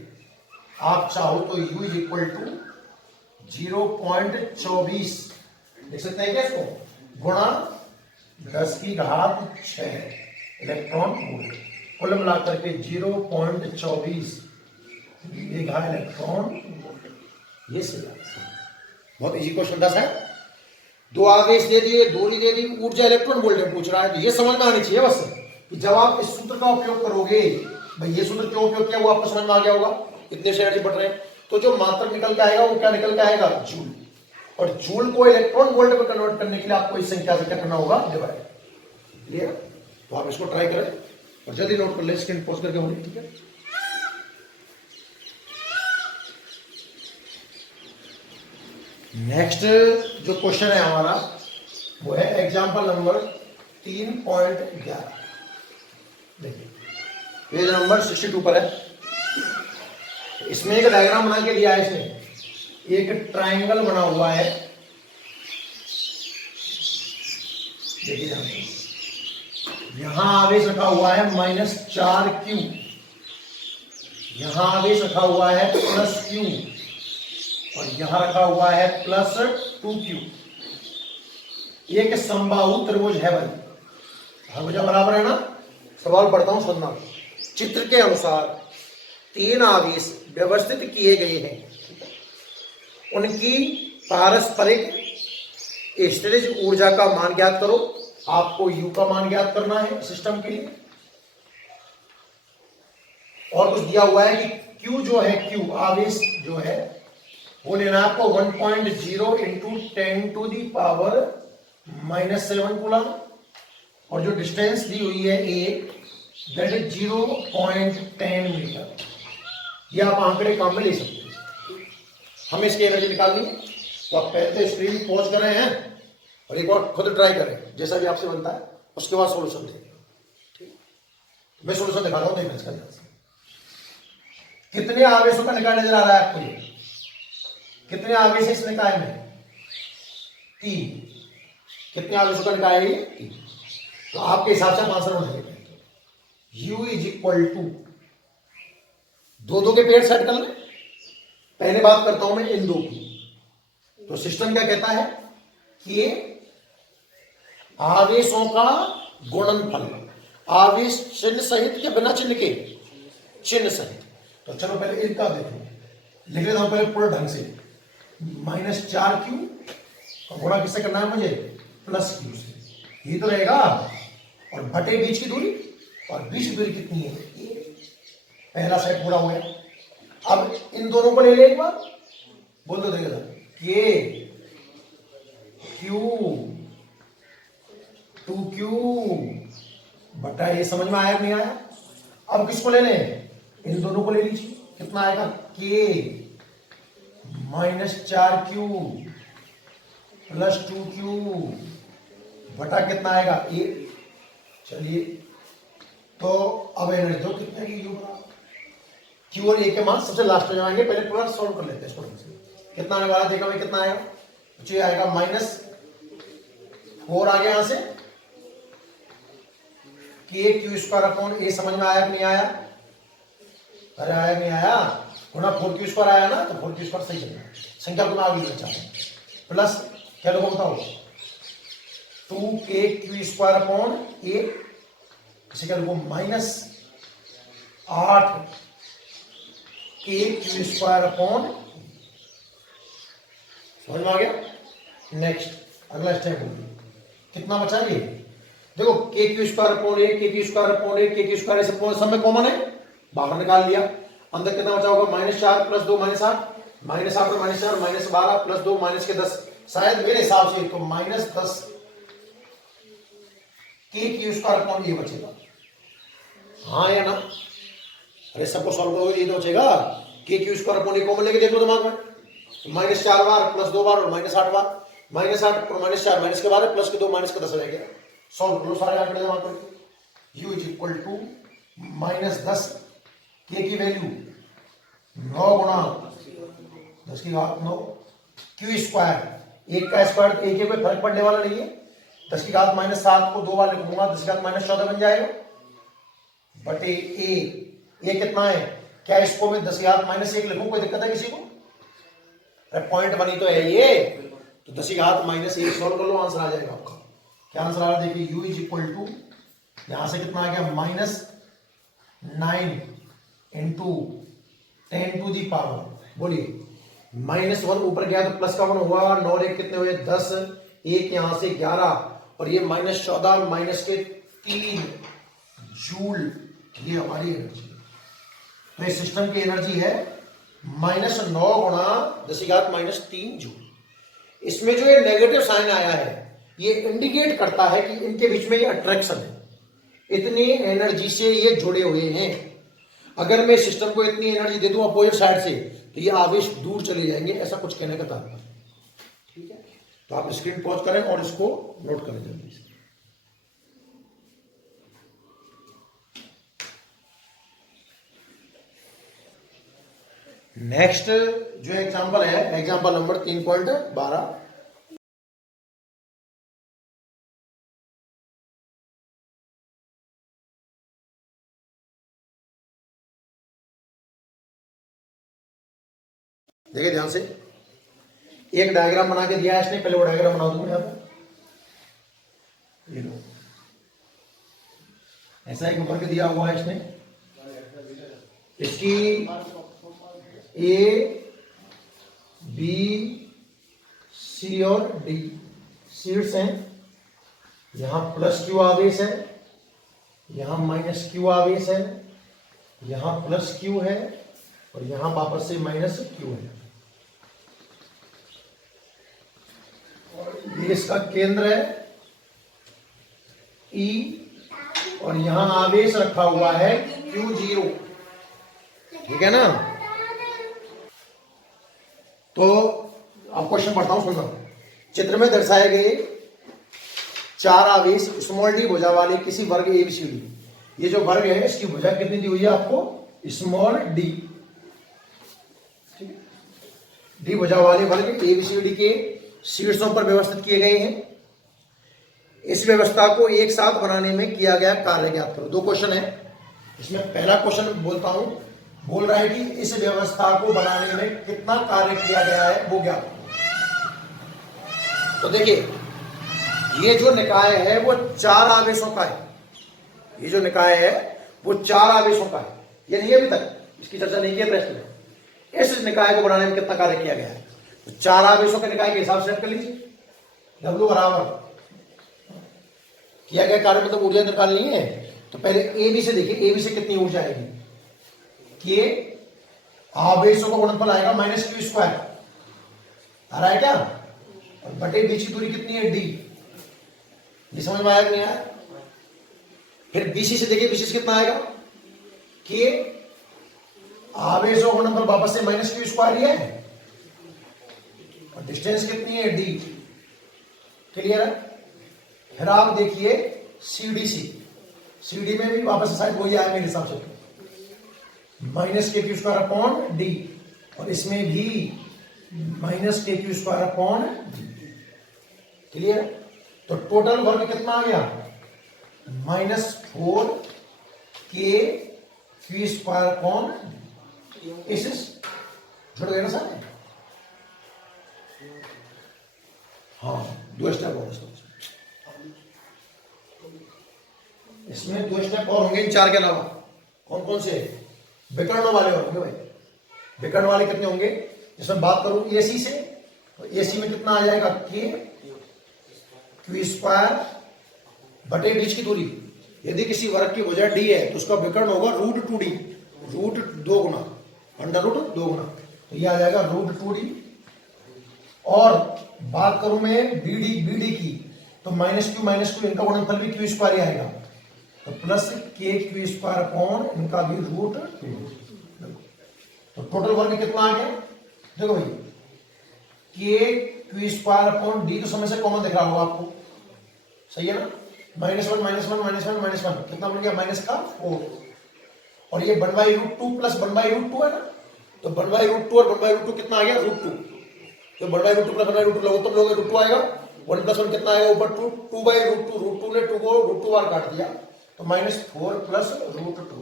आप चाहो तो U = 0.24 देख सकते हैं क्या इसको, गुणा 10⁻6 इलेक्ट्रॉन वोल्ट। कुल मिलाकर के 0.24 मेगा इलेक्ट्रॉन। ये सही है। बहुत इजी क्वेश्चन 10 है। 2 आवेश दे दिए, दूरी दे दी, ऊर्जा इलेक्ट्रॉन वोल्ट में पूछ रहा है, तो ये समझ में आनी चाहिए बस कि जब आप इस सूत्र का उपयोग करोगे, भाई ये सूत्र क्यों उपयोग किया वो आपको समझ में आ गया होगा। इतने से एनर्जी बढ़ रहे हैं तो जो मात्रक निकल के आएगा वो क्या निकल के आएगा? जूल। और जूल को इलेक्ट्रॉन वोल्ट में कन्वर्ट करने के लिए आपको इस संख्या से क्या करना होगा? डिवाइड। क्लियर? तो आप इसको ट्राई करें और जल्दी नोट कर ले, स्क्रीन पॉज करके बोलिए, ठीक है? नेक्स्ट जो क्वेश्चन है हमारा वो है एग्जाम्पल नंबर 3.11। देखिए पेज नंबर 62 पर है। इसमें एक डायग्राम बना के दिया है। इसमें एक ट्रायंगल बना हुआ है, देखिए यहां आवेश रखा हुआ है -4Q, यहां आवेश रखा हुआ है +Q, और यहां रखा हुआ है +2Q। एक समबाहु त्रिभुज है भाई, भुजा बराबर है ना। सवाल पढ़ता हूं, सुनना। चित्र के अनुसार 3 आवेश व्यवस्थित किए गए हैं, उनकी पारस्परिक स्थितिज ऊर्जा का मान ज्ञात करो। आपको U का मान ज्ञात करना है सिस्टम के लिए। और कुछ दिया हुआ है कि Q जो है, Q आवेश जो है वो लेना है आपको 1.0 × 10⁻⁻7 कूलम, और जो डिस्टेंस दी हुई है A दैट इज 0.10 मीटर। ये आप आंकड़े काम में ले सकते हैं। हमें इसकी एनर्जी निकालनी है, तो आप पहले तो स्क्रीन पॉज कर रहे हैं और एक बार खुद ट्राई करें जैसा भी आपसे बनता है, उसके बाद सोल्यूशन देंगे। ठीक, मैं सोल्यूशन दिखा रहा हूँ, देखिए इसका ध्यान से। कितने आवेशों का निकाय नजर आ रहा है आपको? ये कितने आवेश है इस निकाय में? 3। कितने आवेशों का निकाय है ये? 3। तो आपके हिसाब से आप आंसर बनाइए। U इज इक्वल टू 2 के पेयर सेट कर लें। पहले बात करता हूं मैं इन 2 की। तो सिस्टम क्या कहता है कि आवेशों का गुणनफल, आवेश चिन्ह सहित या बिना चिन्ह के? चिन्ह सहित। तो चलो पहले इनका देखो, लिख लेता हूं पहले पूरे ढंग से। -4Q और गुणा किससे करना है मुझे? +Q से। ये तो रहेगा, और बटे बीच की दूरी, और बीच की दूरी कितनी है? पहला सेट पूरा हो गया। अब इन दोनों को ले ले एक बार, बोल दो देखिए, K Q 2Q बटा, ये समझ में आया नहीं आया? अब किसको ले लें? इन दोनों को ले लीजिए। कितना आएगा? K -4Q + 2Q बटा कितना आएगा? 1। चलिए, तो अब एनर्जी दो कितने की? U बराबर Q और A के मान सबसे लास्ट में जाएंगे, पहले पूरा सॉल्व कर लेते हैं इसको। कितना आने वाला देखा मैं, कितना आएगा? तो ये आएगा -4 आ गया यहां से। KQ² A समझ में आया कि नहीं आया? अरे आया नहीं आया? गुणा 4Q² आया ना, तो 4Q² सही चल रहा है, संख्या गुना आगे बचा है। प्लस क्या लोगों बताओ? 2KQ² A, इसे क्या लोगों? -8KQ² समझ में आ गया? नेक्स्ट अगला स्टेप कितना बचा ये? देखो KQ² A, KQ² सब में कॉमन है, बाहर निकाल लिया। अंदर कितना बचा होगा? -4 + 2 -8, -8 और -4 -12 + 2 -10, शायद मेरे हिसाब से तो -10 KQ² ये बचेगा। हाँ या ना? अरे सबको सॉल्व करोगे ये तो बचेगा। KQ² कॉमन लेके देख लो दिमाग में। -4 बार + 2 बार और -8 बार, -8 और -4 माइनस के 12 + 2 -10 रह गया। सॉल्व करो सारे आंकड़े दिमाग में। U is equal to -10, K की वैल्यू 9 × 10⁻9 Q², 1 का स्क्वायर तो 1 के कोई फर्क पड़ने वाला नहीं है। 10⁻7 को 2 बार लिखूंगा, 10⁻14 बन जाएगा बटे A कितना है? क्या इसको मैं 10⁻1 लिखूं? कोई दिक्कत है किसी को? अरे पॉइंट बनी तो है ये, तो 10⁻1 सॉल्व कर लो, आंसर आ जाएगा आपका। क्या आंसर आ रहा है देखिए? U इज इक्वल टू, यहां से कितना आ गया? -9 × 10⁻, बोलिए, -1 ऊपर गया तो प्लस का 1 हुआ, 9 और 1 कितने हुए? 10, 1 यहां से 11, और ये -14 -3 जूल, ये हमारी एनर्जी। तो इस सिस्टम की एनर्जी है -9 × 10⁻³ जूल। इसमें जो ये नेगेटिव साइन आया है, ये इंडिकेट करता है कि इनके बीच में ये अट्रैक्शन है, इतनी एनर्जी से ये जुड़े हुए हैं। अगर मैं सिस्टम को इतनी एनर्जी दे दूं अपोजिट साइड से, तो ये आवेश दूर चले जाएंगे, ऐसा कुछ कहने का तात्पर्य। ठीक है, तो आप स्क्रीन पॉज करें और इसको नोट करें जल्दी से। नेक्स्ट जो एग्जांपल है, एग्जांपल नंबर 3.12। देखिए ध्यान से, एक डायग्राम बना के दिया है इसने, पहले वो डायग्राम बना दूंगा यहां पर। ये लो, ऐसा एक ऊपर के दिया हुआ है इसने, इसकी A, B, C और D शीट्स हैं। यहां +Q आवेश है, यहां -Q आवेश है, यहां +Q है, और यहां वापस से -Q है। ये इसका केंद्र है E, और यहां आवेश रखा हुआ है Q0। ठीक है ना? तो अब क्वेश्चन पढ़ता हूं, सुनना। चित्र में दर्शाए गए 4 आवेश स्मॉल डी भुजा वाले किसी वर्ग एबीसीडी, ये जो वर्ग है इसकी भुजा कितनी दी हुई है आपको, स्मॉल डी, डी भुजा वाले वर्ग एबीसीडी के शीर्षों पर व्यवस्थित किए गए हैं। इस व्यवस्था को एक साथ बनाने में किया गया कार्य ज्ञात करो। 2 क्वेश्चन है इसमें। पहला क्वेश्चन बोलता हूं, बोल रहा है कि इस व्यवस्था को बनाने में कितना कार्य किया गया है वो ज्ञात करो। तो देखिए ये जो निकाय है वो 4 आवेशों का है, ये जो निकाय है वो 4 आवेशों का है, ये नहीं अभी तक इसकी चर्चा नहीं की प्रश्न में। इस निकाय को बनाने में कितना कार्य किया गया है, तो 4 आवेशों के निकाय के हिसाब से कर लीजिए। W बराबर किया गया कार्य मतलब ऊर्जा निकालनी है, तो पहले ए बी से देखिए, ए बी से कितनी ऊर्जा आएगी, कि आवेशों का गुणनफल आएगा -q², आ रहा है क्या, और बटे बीच की दूरी कितनी है d, ये समझ में आया कि नहीं आया। फिर बीसी से देखिए, बीसी से कितना आएगा, कि आवेशों का गुणनफल वापस से -q² ही है, और डिस्टेंस कितनी है d, क्लियर है। फिर आप देखिए सीडीसी, सीडी में भी वापस शायद वही आया मेरे हिसाब से, -kq²/d, और इसमें भी -kq²/d, क्लियर। तो टोटल वर्ग कितना आ गया, -4kq²/d। इस जुड़ गए ना सारे, हाँ 2 स्टेप और इसमें 2 स्टेप और होंगे इन 4 के अलावा। कौन कौन से, विकर्ण वाले होंगे भाई। विकर्ण वाले कितने होंगे, इसमें बात करूं एसी से, तो एसी में कितना आ जाएगा, kq² बटे बीच की दूरी। यदि किसी वर्ग की भुजा d है तो उसका विकर्ण होगा √2d, √2 गुना, √2 गुना, तो ये आ जाएगा √2d। और बात करूं मैं BD की, तो -q इनका गुणनफल भी q² ही आएगा, तो प्लस kq² इनका भी √2। तो टोटल वर्ग कितना आ गया, देखो भाई, kq²/d तो समय से कॉमन दिख रहा होगा आपको, सही है ना, -1 कितना बन गया, -4, और ये 1/√2 प्लस 1/√2 है ना, तो 1/√2 और 1/√2 कितना आ गया, √2, तो 1/√2 प्लस 1/√2 लोग तब लोग 2 आएगा, 1 + 1 कितना आएगा ऊपर 2/√2, √2 ने 2 को √2 बार काट दिया, तो -4 प्लस √2,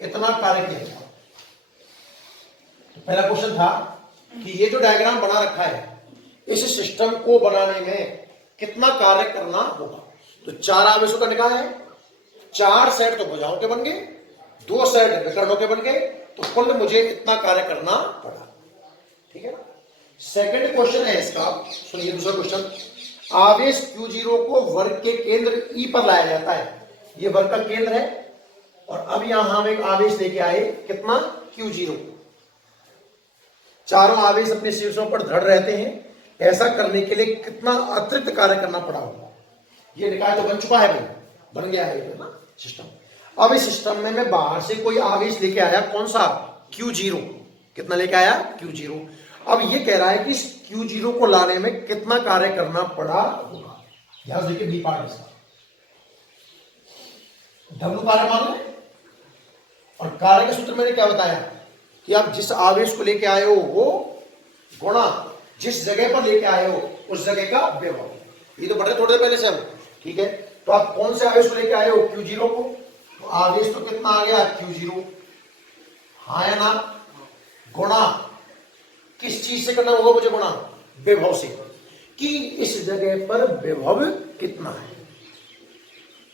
इतना कार्य किया गया। तो पहला क्वेश्चन था कि ये जो डायग्राम बना रखा है, इस सिस्टम को बनाने में कितना कार्य करना होगा। तो 4 आवेशों का निकाय है, 4 सेट तो भुजाओं के बन गए, 2 सेट विकर्णों के बन गए, तो कुल मुझे इतना कार्य करना पड़ा, ठीक है ना। सेकंड क्वेश्चन है इसका, सुनिए दूसरा क्वेश्चन। आवेश Q0 को वर्ग के केंद्र E पर लाया जाता है, ये वर्ग का केंद्र है, और अब यहां हम एक आवेश लेके आए, कितना, Q0। चारों आवेश अपने शीर्षों पर दृढ़ रहते हैं, ऐसा करने के लिए कितना अतिरिक्त कार्य करना पड़ा होगा। ये निकाय तो बन चुका है भाई, बन गया है ना सिस्टम। अब इस सिस्टम में मैं बाहर से कोई आवेश लेके आया, कौन सा, Q0, कितना लेके आया, Q0। अब ये कह रहा है कि इस Q0 को लाने में कितना कार्य करना पड़ा होगा। ध्यान देखिए, बी पार्ट इसका, W कार्य मान लें, और कार्य का सूत्र मैंने क्या बताया, कि आप जिस आवेश को लेके आए हो वो गुणा जिस जगह पर लेके आए हो उस जगह का विभव। ये तो बढ़े थोड़े पहले से हम, ठीक है। तो आप कौन से आवेश को लेके आए हो, Q0 को, तो आवेश तो कितना आ गया, Q0, हाँ या ना, गुणा किस चीज से करना होगा मुझे, गुणा विभव से, कि इस जगह पर विभव कितना है।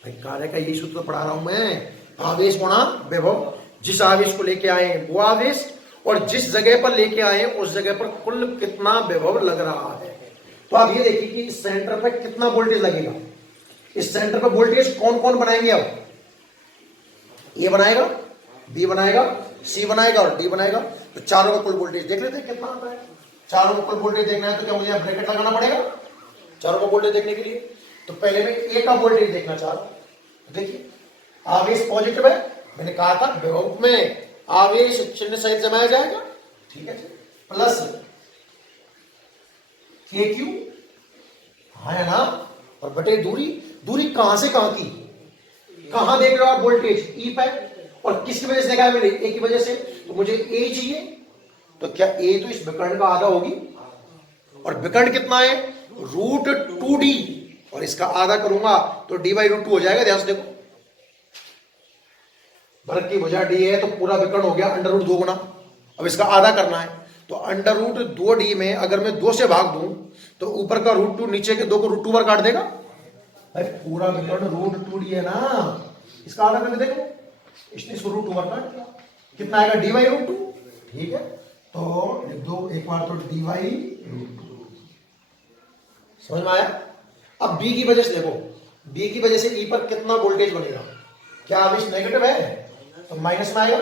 भाई कार्य का यही सूत्र पढ़ा रहा हूं मैं, आवेश गुणा विभव, जिस आवेश को लेके आए वो आवेश, और जिस जगह पर लेके आए उस जगह पर कुल कितना विभव लग रहा है। तो आप ये देखिए कि इस सेंटर पर कितना वोल्टेज लगेगा, इस सेंटर पर वोल्टेज कौन कौन बनाएंगे, अब ए बनाएगा, बी बनाएगा, सी बनाएगा और डी बनाएगा, तो चारों का कुल वोल्टेज देख लेते हैं कितना आता है। चारों का कुल वोल्टेज देखना है तो क्या मुझे ब्रैकेट लगाना पड़ेगा चारों का वोल्टेज देखने के लिए। तो पहले मैं ए का वोल्टेज देखना चाह रहा हूं, देखिए आवेश पॉजिटिव है, मैंने कहा था विभव में आवेश चिन्ह सहित जमाया जाएगा, ठीक है, प्लस के क्यू, हाँ है ना, और बटे दूरी, दूरी कहां से कहां की, कहां देख रहे हो आप वोल्टेज ई पे, और किसकी वजह से देखा है मैंने, ए की वजह से, तो मुझे ए चाहिए, तो क्या ए तो इस विकर्ण का आधा होगी, और विकर्ण कितना है √2d, और इसका आधा करूंगा तो d/√2 हो जाएगा। ध्यान से देखो, वर्ग की भुजा d है तो पूरा विकर्ण हो गया √2 गुना, अब इसका आधा करना है तो √2d में अगर मैं 2 से भाग दूं तो ऊपर का √2 नीचे के 2 को √2 पर काट देगा, भाई पूरा विकर्ण √2d है ना, इसका आधा करके देखो, इसने इसको √2 पर काट दिया, कितना आएगा d/√2, ठीक है, तो लिख दो एक बार तो d/√2, समझ में आया। अब b की वजह से देखो, b की वजह से e पर कितना वोल्टेज बनेगा, क्या आवेश नेगेटिव है तो माइनस में आएगा,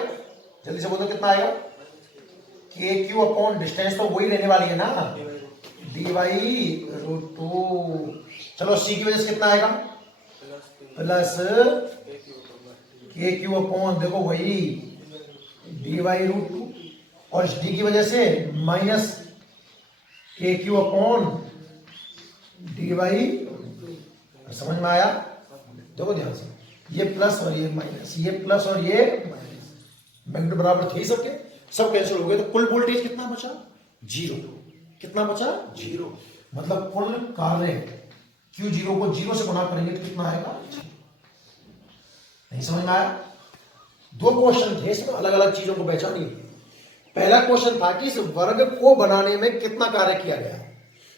जल्दी से बोलो कितना आएगा, के क्यू अपॉन डिस्टेंस तो वही रहने वाली है ना, d/√2, चलो c की वजह से कितना आएगा, प्लस के क्यू अपॉन देखो वही d/√2, और इस d की वजह से माइनस के क्यू अपॉन d/√2, समझ में आया, देखो ध्यान से, ये प्लस और ये माइनस, ये प्लस और ये माइनस, मैग्नीट्यूड बराबर थे सबके, सब कैंसिल हो गए, तो कुल वोल्टेज कितना बचा, 0, कितना बचा 0, मतलब कुल कार्य Q0 को 0 से गुणा करेंगे तो कितना आएगा, नहीं समझ में आया। दो क्वेश्चन थे इसमें, अलग अलग चीजों को पहचानिए। पहला क्वेश्चन था कि इस वर्ग को बनाने में कितना कार्य किया गया,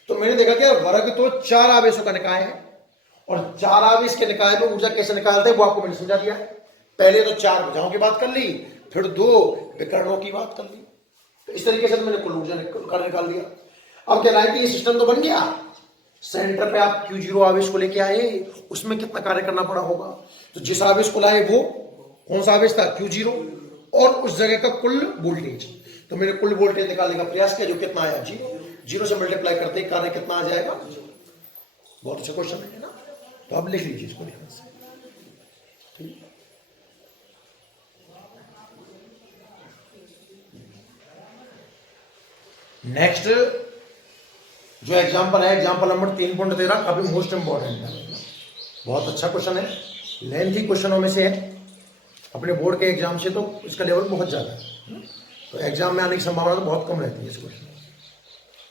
तो मैंने देखा कि वर्ग तो 4 आवेशों का निकाय है, और 4 आवेश के निकाय में ऊर्जा कैसे निकालते हैं वो आपको मैंने समझा दिया है। पहले तो 4 भुजाओं की बात कर ली, फिर 2 विकर्णों की बात कर ली, तो इस तरीके से मैंने कुल ऊर्जा निकाल दिया। अब कह रहा है कि ये सिस्टम तो बन गया, सेंटर पे आप Q0 आवेश को लेके आए, उसमें कितना कार्य करना पड़ा होगा, तो जिस आवेश को लाए वो कौन सा आवेश था, Q0, और उस जगह का कुल वोल्टेज, तो मैंने कुल वोल्टेज निकालने का प्रयास किया, जो कितना आया 0 से मल्टीप्लाई करते कार्य कितना आ जाएगा, बहुत अच्छा क्वेश्चन है ना, तो आप लिख लीजिए इसको ध्यान से, ठीक। नेक्स्ट जो एग्जांपल है, एग्जांपल नंबर 3.13, काफी मोस्ट इंपॉर्टेंट है, बहुत अच्छा क्वेश्चन है, लेंथी क्वेश्चनों में से है, अपने बोर्ड के एग्जाम से तो इसका लेवल बहुत ज्यादा है, तो एग्जाम में आने की संभावना तो बहुत कम रहती है इस क्वेश्चन।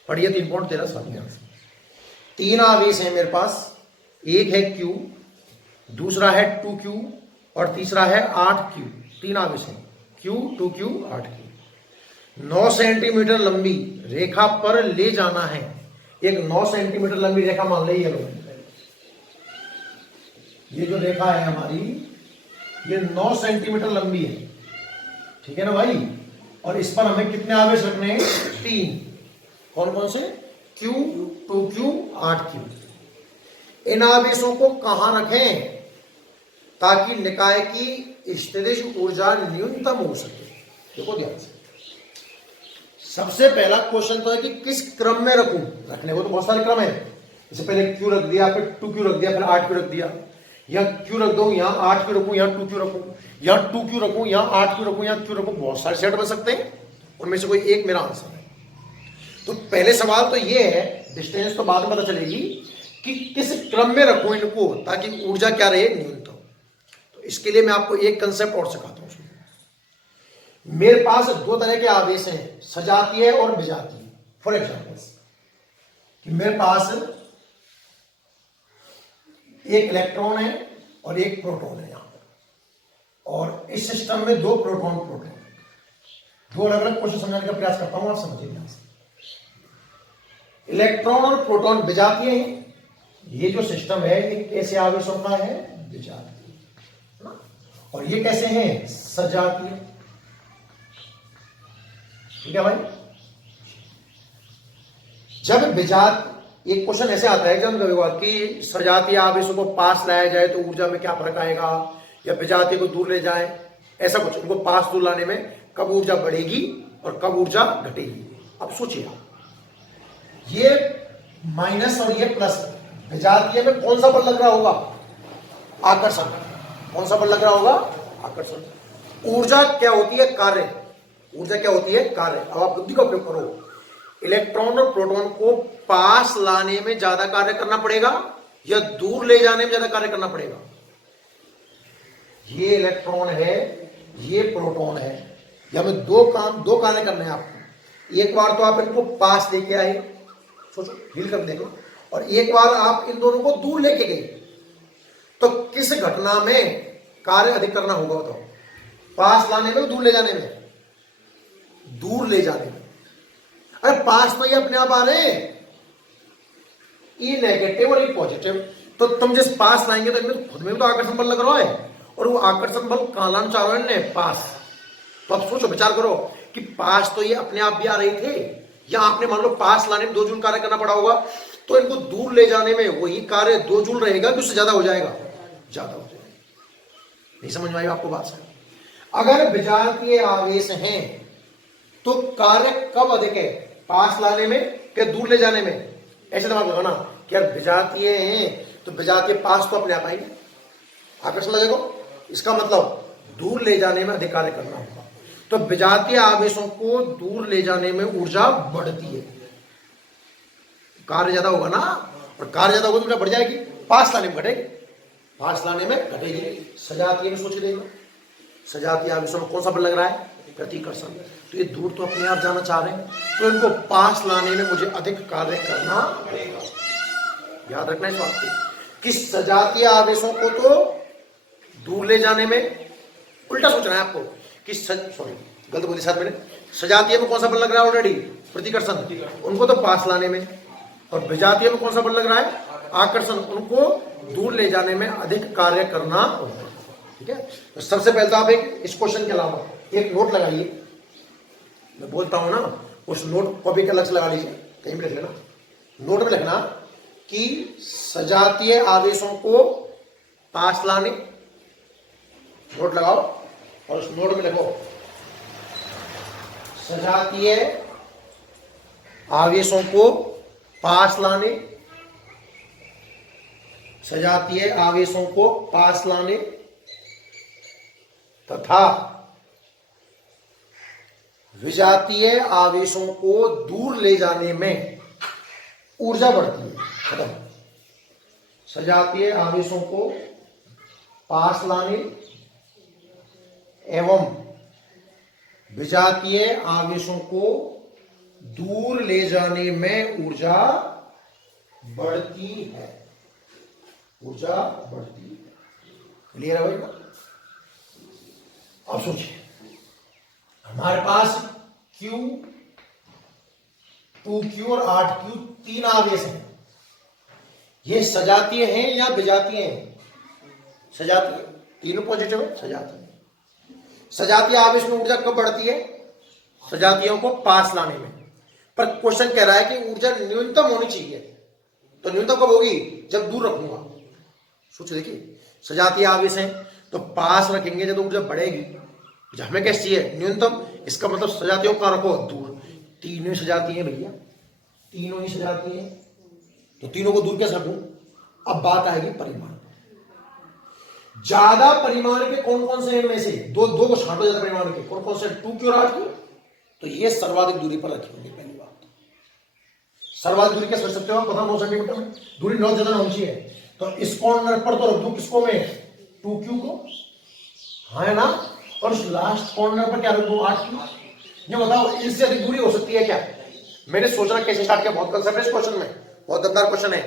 पढ़िए 3.13 साथ में, 3 आवेश है मेरे पास, एक है Q, दूसरा है 2Q, और तीसरा है 8Q, 3 आवेश है Q, 2Q, 8Q। 9 सेंटीमीटर लंबी रेखा पर ले जाना है, एक 9 सेंटीमीटर लंबी रेखा मान ली है, ये जो रेखा है हमारी ये 9 सेंटीमीटर लंबी है, ठीक है ना भाई, और इस पर हमें कितने आवेश रखने हैं, 3, कौन कौन से, Q, 2Q, 8Q। इन आवेशों को कहां रखें ताकि निकाय की स्थितिज ऊर्जा न्यूनतम हो सके, देखो ध्यान से। सबसे पहला क्वेश्चन तो है कि किस क्रम में रखूं, रखने को तो बहुत सारे क्रम है, जैसे पहले Q रख दिया, फिर 2Q रख दिया, फिर 8Q रख दिया, या Q रख दो, यहां 8Q रखूं, यहां 2Q रखूं, यहां 2Q रखूं, यहां 8Q रखूं, यहां Q रखूं, बहुत सारे सेट बन सकते हैं, उनमें से कोई एक मेरा आंसर है। तो पहले सवाल तो ये है, डिस्टेंस तो बाद में पता चलेगी, कि किस क्रम में रखूं इनको ताकि ऊर्जा क्या रहे, न्यूनतम। तो इसके लिए मैं आपको एक कंसेप्ट और सिखाता हूं। मेरे पास 2 तरह के आवेश हैं, सजातीय और विजातीय। फॉर एग्जाम्पल कि मेरे पास एक इलेक्ट्रॉन है और एक प्रोटॉन है यहां पर, और इस सिस्टम में 2 प्रोटॉन, 2 अलग अलग क्वेश्चन समझाने का प्रयास करता हूं, आप समझिए ध्यान से। इलेक्ट्रॉन और प्रोटॉन विजातीय हैं, ये जो सिस्टम है ये कैसे आवेशों का है, विजातीय, और ये कैसे हैं, सजातीय, ठीक है भाई। जब विजात, एक क्वेश्चन ऐसे आता है जब कि सजातीय आवेशों को पास लाया जाए तो ऊर्जा में क्या फर्क आएगा, या विजातीय को दूर ले जाए, ऐसा कुछ, उनको पास दूर लाने में कब ऊर्जा बढ़ेगी और कब ऊर्जा घटेगी। अब सोचिए, ये माइनस और ये प्लस, विजातीय में कौन सा बल लग रहा होगा, आकर्षण, कौन सा बल लग रहा होगा, आकर्षण। ऊर्जा क्या होती है, कार्य, ऊर्जा क्या होती है, कार्य। अब आप बुद्धि का उपयोग करो, इलेक्ट्रॉन और प्रोटॉन को पास लाने में ज्यादा कार्य करना पड़ेगा या दूर ले जाने में ज्यादा कार्य करना पड़ेगा? ये इलेक्ट्रॉन है, ये प्रोटॉन है, या में दो कार्य करने हैं आपको। एक बार तो आप इनको पास लेके आए, सोचो फील कर देखो, और एक बार आप इन दोनों को दूर लेके गए, तो किस घटना में कार्य अधिक करना होगा बताओ? पास लाने में, दूर ले जाने में? दूर ले जाने में। अरे पास तो ये अपने आप आ रहे हैं, ई नेगेटिव और ई पॉजिटिव, तो तुम जिस पास लाएंगे तो इनमें खुद में भी तो आकर्षण बल लग रहा है, और वो आकर्षण बल कहां लाना चाह रहे हैं? पास। तो अब सोचो, विचार करो कि पास तो ये अपने आप भी आ रहे थे, या आपने मान लो पास लाने में 2 जूल कार्य करना पड़ा होगा, तो इनको दूर ले जाने में वही कार्य 2 जूल रहेगा कि उससे ज्यादा हो जाएगा? ज्यादा हो जाएगा। नहीं समझ में आई आपको बात? अगर विजातीय आवेश हैं तो कार्य कब अधिक है, पास लाने में कि दूर ले जाने में? ऐसे दिमाग लगाओ ना कि यार विजातीय हैं तो विजातीय पास तो अपने आप आएंगे, आकर्षण लगेगा, इसका मतलब दूर ले जाने में अधिक कार्य करना होगा। तो विजातीय आवेशों को दूर ले जाने में ऊर्जा बढ़ती है, कार्य ज्यादा होगा ना, और कार्य ज्यादा होगा तो बढ़ जाएगी, पास लाने में घटेगी, पास लाने में घटेगी। सजातीय में सोच देगा, सजातीय आवेशों में कौन सा बल लग रहा है? प्रतिकर्षण। तो ये दूर तो अपने आप जाना चाह रहे हैं, तो इनको पास लाने में मुझे अधिक कार्य करना पड़ेगा। याद रखना इस बात को कि सजातीय आवेशों को तो दूर ले जाने में, उल्टा सोचना है आपको कि सॉरी गलत बोली साथ मैंने, सजातीय में कौन सा बल लग रहा है? ऑलरेडी प्रतिकर्षण, उनको तो पास लाने में। और विजातीय में कौन सा बल लग रहा है? आकर्षण, उनको दूर ले जाने में अधिक कार्य करना होगा। ठीक है, तो सबसे पहले तो आप एक इस क्वेश्चन के अलावा एक नोट लगाइए, मैं बोलता हूं ना, उस नोट कॉपी के अलग से लगा लीजिए, कहीं भी लिख लेना। नोट में लिखना कि सजातीय आवेशों को पास लाने, नोट लगाओ और उस नोट में लिखो सजातीय आवेशों को पास लाने, सजातीय आवेशों को पास लाने तथा विजातीय आवेशों को दूर ले जाने में ऊर्जा बढ़ती है। खत्म। सजातीय आवेशों को पास लाने एवं विजातीय आवेशों को दूर ले जाने में ऊर्जा बढ़ती है, ऊर्जा बढ़ती है। क्लियर है भाई? अब सोचिए, हमारे पास Q, 2Q और 8Q 3 आवेश हैं। ये सजातीय हैं या विजातीय हैं? सजातीय, तीनों पॉजिटिव है, सजातीय। सजातीय आवेश में ऊर्जा कब बढ़ती है? सजातीयों को पास लाने में। पर क्वेश्चन कह रहा है कि ऊर्जा न्यूनतम होनी चाहिए, तो न्यूनतम कब होगी? जब दूर रखूंगा। सोच देखिए, सजातीय आवेश हैं तो पास रखेंगे जब तो ऊर्जा बढ़ेगी, हमें कैसे चाहिए? न्यूनतम। इसका मतलब सजातीयों को रखो दूर। तीनों सजाती हैं भैया, तीनों ही सजाती हैं, तो तीनों को दूर कैसे रखूं? अब बात आएगी परिमाण। ज्यादा परिमाण के कौन कौन से हैं इनमें से? दो को छांटो ज्यादा परिमाण के, कौन कौन से? 2Q और 8Q। तो ये सर्वाधिक दूरी पर रखी होगी। पहली बात, सर्वाधिक दूरी क्या सोच सकते हो आप? पता 9 सेंटीमीटर में दूरी, 9 ज्यादा होनी चाहिए। तो इस कॉर्नर पर तो रख दूं किसको मैं? 2Q को, हाँ है ना? और इस लास्ट कॉर्नर पर क्या रख दूं? 8Q। ये बताओ, इनसे अधिक दूरी हो सकती है क्या? मैंने सोचना कैसे स्टार्ट किया, बहुत कंसेप्ट है इस क्वेश्चन में, बहुत दमदार क्वेश्चन है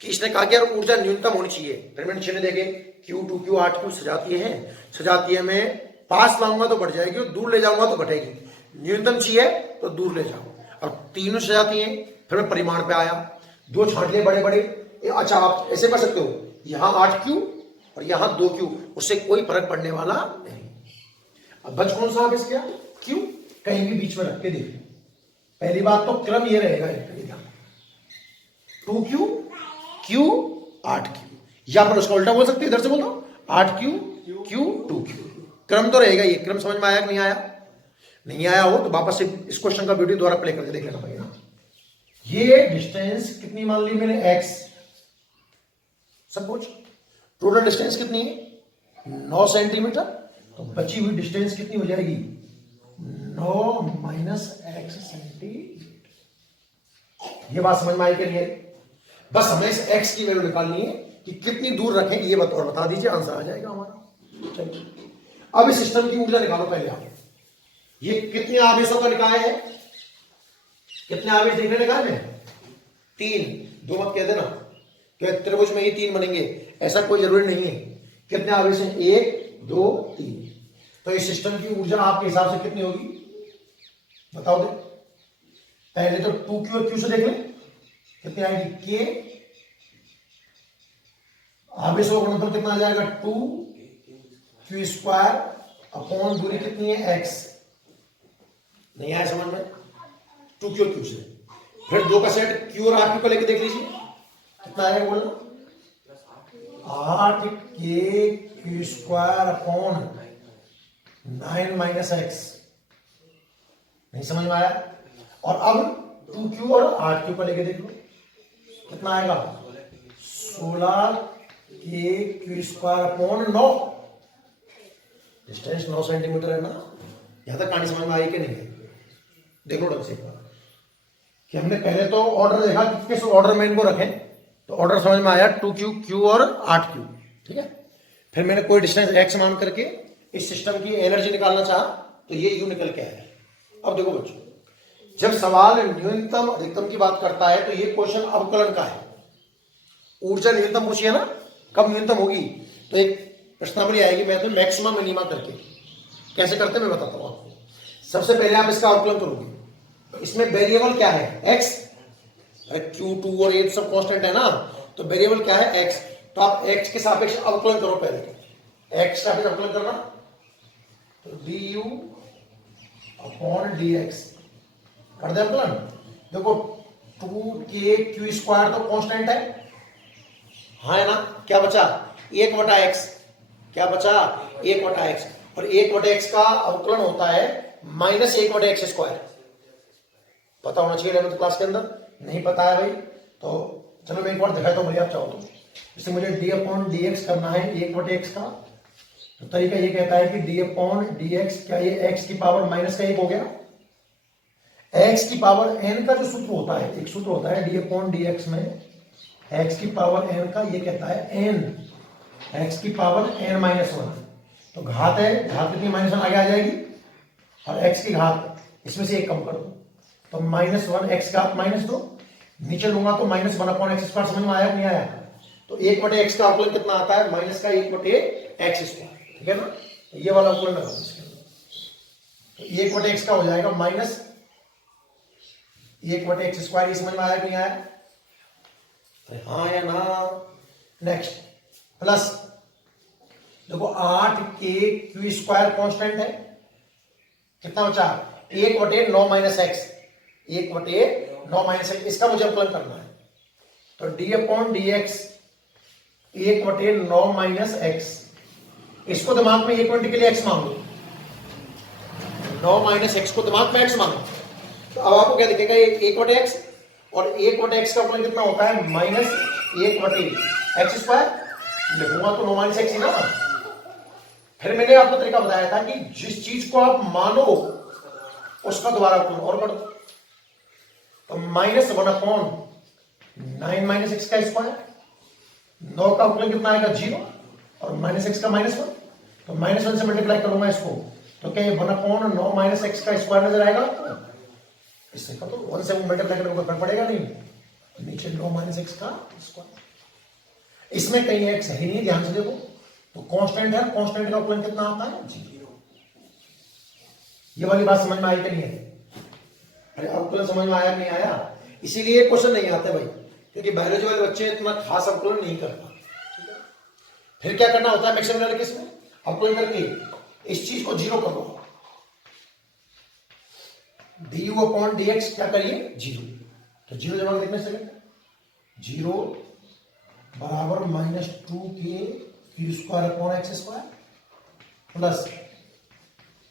कि इसने कहा कि यार ऊर्जा न्यूनतम होनी चाहिए। फिर मैंने चिन्ह देखे, Q, 2Q, 8Q सजातीय हैं, सजातीय में पास लाऊंगा तो बढ़ जाएगी और दूर ले जाऊंगा तो घटेगी। न्यूनतम चाहिए तो दूर ले जाओ। अब तीनों सजातीय हैं, फिर मैं परिमाण पे आया, दो छांट लिए बड़े बड़े। अच्छा, आप ऐसे कर सकते हो, यहां 8Q और यहां 2Q, उससे कोई फर्क पड़ने वाला नहीं। अब बच कौन सा आवेश किया? Q। कहीं भी बीच में रख के देखिए। पहली बात तो क्रम ये रहेगा, 2Q, Q, 8Q, या फिर उसका उल्टा बोल सकते हैं, इधर से बोल दो 8Q, Q, 2Q। क्रम तो रहेगा ये। क्रम समझ में आया कि नहीं आया? नहीं आया हो तो वापस से इस क्वेश्चन का वीडियो द्वारा प्ले करके देख लेना पड़ेगा। ये डिस्टेंस कितनी मान ली मैंने? x। सब कुछ टोटल डिस्टेंस कितनी है? 9 सेंटीमीटर। तो बची हुई डिस्टेंस कितनी हो जाएगी? 9 - x सेंटीमीटर। ये बात समझ में आई कि नहीं? बस हमें इस x की वैल्यू निकालनी है कि कितनी दूर रखें, ये बता दीजिए, आंसर आ जाएगा हमारा। चलिए अब इस सिस्टम की ऊर्जा निकालो पहले आप। ये कितने आवेशों का निकाय है? कितने आवेश देखने निकाय में? 3। 2 मत कह देना कि त्रिभुज में ये 3 बनेंगे, ऐसा कोई जरूरी नहीं है। कितने आवेश हैं? 1 2 3। तो इस सिस्टम की ऊर्जा आपके हिसाब से कितनी होगी बताओ दे। पहले तो 2q और q से देख लें कितनी आएगी। k आवेशों का गुणनफल कितना आ जाएगा? 2q² अपॉन दूरी कितनी है? x। नहीं आया समझ में? 2q और q से फिर 2 का सेट q और 8q को लेके देख लीजिए कितना आएगा बोलना। 8kq² upon 9 - x। नहीं समझ में आया? और अब 2q और 8q को लेके देखो कितना आएगा। 16kq² upon 9। डिस्टेंस 9 सेंटीमीटर है ना। यहां तक कहानी समझ में आई कि नहीं? देखो ढंग से कि हमने पहले तो ऑर्डर देखा कि किस ऑर्डर में इनको रखें, तो ऑर्डर समझ में आया 2q, q और 8q। ठीक है, फिर मैंने कोई डिस्टेंस x मान करके इस सिस्टम की एनर्जी निकालना चाहा तो ये u निकल के आया। अब देखो बच्चों, जब सवाल न्यूनतम अधिकतम की बात करता है तो ये क्वेश्चन अवकलन का है। ऊर्जा न्यूनतम पूछी है ना, कब न्यूनतम होगी? तो एक प्रश्नावली आएगी मैथ में मैक्सिमम मिनिमा करके। कैसे करते हैं मैं बताता हूं आपको। सबसे पहले आप इसका अवकलन करोगे तो इसमें वेरिएबल क्या है? x। q2 और ये सब कांस्टेंट है ना, तो वेरिएबल क्या है? x। तो आप x के सापेक्ष अवकलन करो पहले। x के सापेक्ष अवकलन करना तो du अपॉन dx कर दे अवकलन। देखो 2kq² तो कांस्टेंट है, हाँ है ना। क्या बचा? 1/x। क्या बचा? 1/x। और 1/x का अवकलन होता है -1/x²। पता होना चाहिए 11th क्लास के अंदर। नहीं पता है भाई तो चलो मैं एक बार दिखाता हूँ भैया, आप चाहो तो। जैसे मुझे d/dx करना है 1/x का, तो तरीका ये कहता है कि d/dx, क्या ये x की पावर -1 हो गया? x की पावर n का जो सूत्र होता है, एक सूत्र होता है d/dx में x की पावर n का, ये कहता है n, x की पावर n-1। तो घात है, घात कितनी? -1 आगे आ जाएगी और x की घात इसमें से 1 कम कर दो तो -1, x घात -2 नीचे लूंगा तो -1/x²। समझ में आया नहीं आया? तो 1/x का अवकलन कितना आता है? माइनस का 1/x²। ठीक है ना, तो ये वाला अवकलन लगाओ इसके अंदर। तो 1/x का हो जाएगा -1/x²। ये समझ में आया नहीं आया? हाँ या ना? नेक्स्ट प्लस देखो 8kq² कांस्टेंट है, कितना बचा? 1/9 - x। 1/9 - x, इसका मुझे अवकलन करना है। तो d/dx 1/9 - x। इसको दिमाग में 1 मिनट के लिए x मान लो, 9 - x को दिमाग में x मानो। तो अब आपको क्या दिखेगा? 1/x और 1/x का अवकलन कितना होता है? -1/x²। लिखूंगा तो 9 - x ही ना। फिर मैंने आपको तरीका बताया था कि जिस चीज को आप मानो उसका दोबारा अवकलन और कर दो। तो -1/9 - x² 9 का अवकलन कितना आएगा? 0 और -x का -1, तो -1 से मल्टीप्लाई करूंगा इसको तो क्या ये 1/9 - x² नजर आएगा आपको? इससे का तो 1 से मल्टीप्लाई करने को फर्क पड़ेगा नहीं, नीचे 9 - x²। इसमें कहीं x है ही नहीं, ध्यान से देखो। तो कांस्टेंट है, कांस्टेंट का अवकलन कितना आता है? 0। ये वाली बात समझ में आई कि नहीं है? अरे अवकलन समझ में आया नहीं आया? इसीलिए क्वेश्चन नहीं आते भाई, क्योंकि बायोलॉजी वाले बच्चे इतना खास अवकलन नहीं करता। फिर क्या करना होता है मैक्सिमम एनालिसिस में? अवकलन करके इस चीज को 0 कर दो। du/dx क्या करिए? 0। तो 0 जमा देखने से 0 बराबर -2kq² प्लस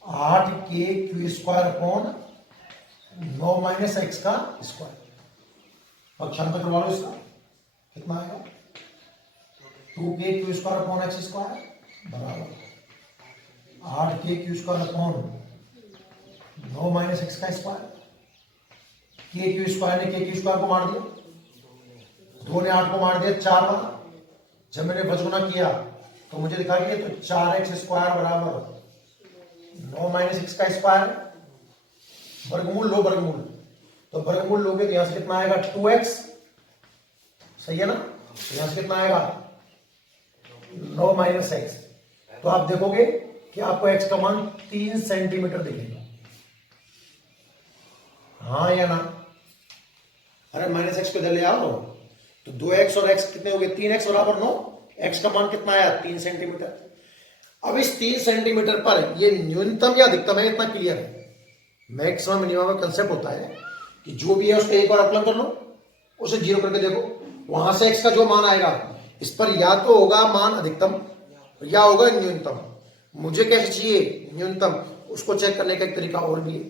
8kq² 9 - x²। पक्षांतर करवा लो इसका, कितना आएगा? 2kq² x² बराबर 8kq² 9 - x²। के क्यू स्क्वायर ने के क्यू स्क्वायर को मार दिया, 2 ने 8 को मार दिया 4 बार। जब मैंने बचगुना किया तो मुझे दिखा कि तो 4x स्क्वायर बराबर 9 माइनस x का स्क्वायर, वर्गमूल लो वर्गमूल, तो वर्गमूल लोगे तो यहां से कितना आएगा 2x, सही है ना। तो यहां से कितना आएगा 9 माइनस x। तो आप देखोगे कि आपको x का मान 3 सेंटीमीटर दिखेगा, हाँ या ना। अरे माइनस x को इधर ले आओ तो 2x और x कितने हो गए 3x बराबर 9, x का मान कितना आया 3 सेंटीमीटर। अब इस 3 सेंटीमीटर पर ये न्यूनतम या अधिकतम है, इतना क्लियर है। मैक्सिमम मिनिमम का कंसेप्ट होता है कि जो भी है उसका एक बार आकलन कर लो, उसे 0 करके देखो, वहां से x का जो मान आएगा इस पर या तो होगा मान अधिकतम या होगा न्यूनतम। मुझे कैसे चाहिए न्यूनतम, उसको चेक करने का एक तरीका और भी है,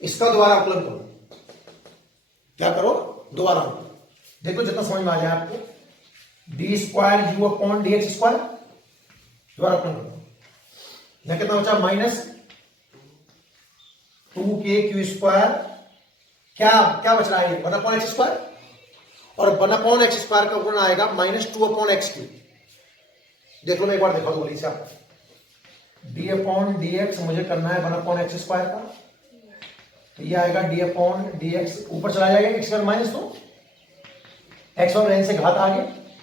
इसका दोबारा आकलन करो। क्या करो दोबारा आकलन, देखो जितना समझ में आ जाए आपको, D square you upon D x square, दोबारा आकलन करो। यहां कितना बचा माइनस 2k क्यू स्क्वायर, क्या क्या बच रहा है 1 अपॉन एक्स स्क्वायर, और 1 अपॉन एक्स स्क्वायर का गुणा आएगा माइनस 2 अपॉन एक्स क्यू। देख लो मैं एक बार दिखा दूंगा इसे आप, डी अपॉन डी एक्स मुझे करना है 1 अपॉन एक्स स्क्वायर का, तो ये आएगा डी अपॉन डी एक्स, ऊपर चला जाएगा एक्स स्क्वायर माइनस 2, एक्स और एन से घात आगे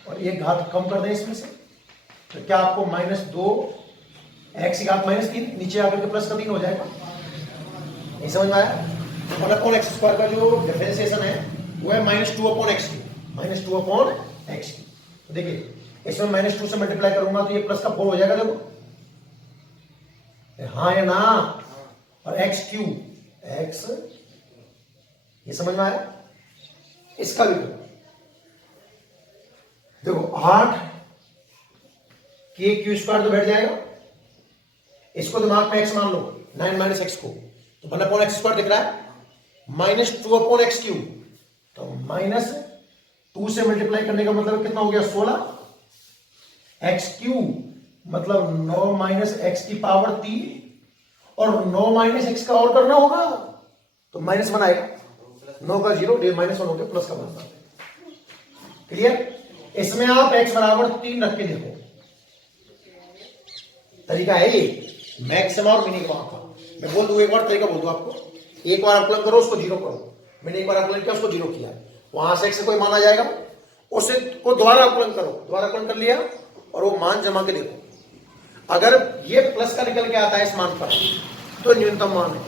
और एक घात कम कर दें इसमें से, तो क्या आपको माइनस 2 एक्स की घात माइनस 3 नीचे आकर के प्लस का 3 हो जाएगा। नहीं समझ में आया। 1 अपॉन एक्स स्क्वायर का जो डिफरेंशिएशन है वो है minus 2 upon x Q, minus 2 upon x Q. तो देखिए इसमें माइनस 2 से मल्टीप्लाई करूंगा तो ये प्लस का 4 हो जाएगा, देखो हाँ या ना। और एक्स क्यू एक्स, ये समझ में आया। इसका भी देखो 8 के क्यू स्क्वायर तो बैठ जाएगा, इसको दिमाग में एक्स मान लो, 9 माइनस एक्स को, तो 1 अपॉन एक्स स्क्वायर दिख रहा है, माइनस 2 अपॉन एक्स क्यू, तो माइनस 2 से मल्टीप्लाई करने का मतलब कितना हो गया 16, एक्स क्यू मतलब 9 माइनस एक्स की पावर 3, और 9 माइनस एक्स का और करना होगा तो माइनस 1 आएगा, 9 का 0 माइनस 1 हो गया, प्लस का मान। क्लियर। इसमें आप x बराबर 3 रख के देखो, तरीका है ये मैक्सिमम और मिनिमम का। मैं बोल दूं एक बार तरीका बोल दूं आपको, एक बार आकलन करो उसको 0 करो, मैंने एक बार आकलन किया उसको 0 किया, वहां से x से कोई मान आ जाएगा, उसे को दोबारा आकलन करो, दोबारा आकलन कर लिया और वो मान जमा के देखो, अगर ये प्लस का निकल के आता है इस मान पर तो न्यूनतम मान है।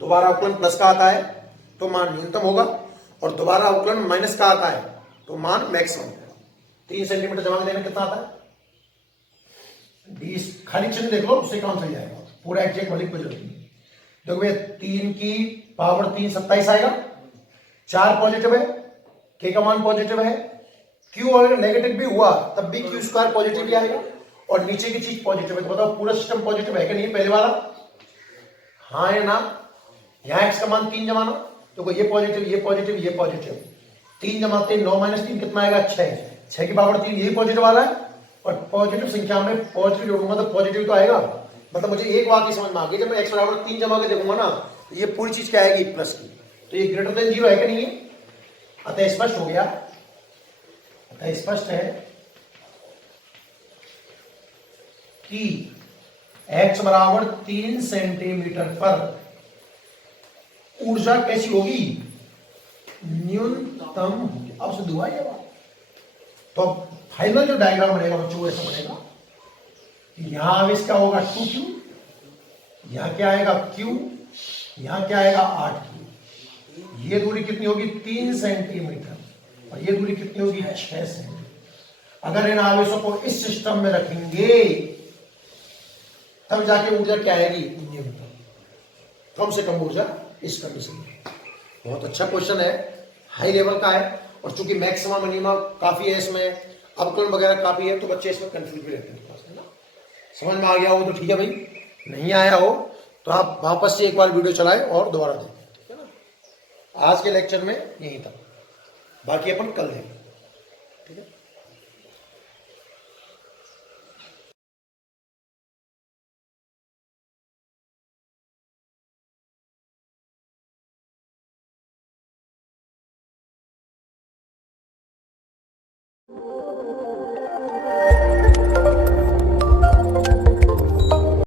दोबारा आकलन प्लस का आता है तो मान न्यूनतम होगा, और दोबारा आकलन माइनस का आता है तो मान मैक्सिमम होगा। 3 सेंटीमीटर जमा देने कितना आता है, डी खाली चिन्ह देख लो उससे काम चल जाएगा, पूरा एग्जैक्ट वाली कोई जरूरत नहीं। देखो भैया 3 की पावर 3 27 आएगा, 4 पॉजिटिव है, के का मान पॉजिटिव है, क्यू अगर नेगेटिव भी हुआ तब भी क्यू स्क्वायर पॉजिटिव ही आएगा, और नीचे की चीज पॉजिटिव है, तो बताओ पूरा सिस्टम पॉजिटिव है कि नहीं पहले वाला, हाँ या ना। यहां एक्स का मान 3 जमाना, तो ये पॉजिटिव ये पॉजिटिव ये पॉजिटिव, 3 जमाते 9 माइनस 3 कितना आएगा 6, 6 की पावर 3 यही पॉजिटिव वाला है, और पॉजिटिव संख्या में पॉजिटिव जोड़ूंगा तो पॉजिटिव तो आएगा। मतलब मुझे एक बात ही समझ में आ गई, जब मैं एक्स बराबर 3 जमा के देखूंगा ना तो ये पूरी चीज क्या आएगी प्लस की, तो ये ग्रेटर देन 0 है कि नहीं है। अतः स्पष्ट हो गया, अतः स्पष्ट है कि x बराबर 3 सेंटीमीटर पर ऊर्जा कैसी होगी, न्यूनतम होगी। अब से दुआ ये बात, तो फाइनल जो डायग्राम बनेगा बच्चों ऐसा बनेगा, यहां आवेश क्या होगा 2q, यहां क्या आएगा q, यहां क्या आएगा 8q, ये दूरी कितनी होगी 3 सेंटीमीटर, और ये दूरी कितनी होगी 6 सेंटीमीटर। अगर इन आवेशों को इस सिस्टम में रखेंगे तब जाके ऊर्जा क्या आएगी न्यूनतम, कम से कम ऊर्जा इस कंडीशन में। बहुत अच्छा क्वेश्चन है, हाई लेवल का है, और चूंकि मैक्सिमम मिनिमम काफी है इसमें, अवकलन वगैरह काफी है, तो बच्चे इसमें कंफ्यूज भी रहते हैं। समझ में आ गया हो तो ठीक है भाई, नहीं आया हो तो आप वापस से एक बार वीडियो चलाएं और दोबारा देखें, ठीक है ना। आज के लेक्चर में यही था, बाकी अपन कल देखें।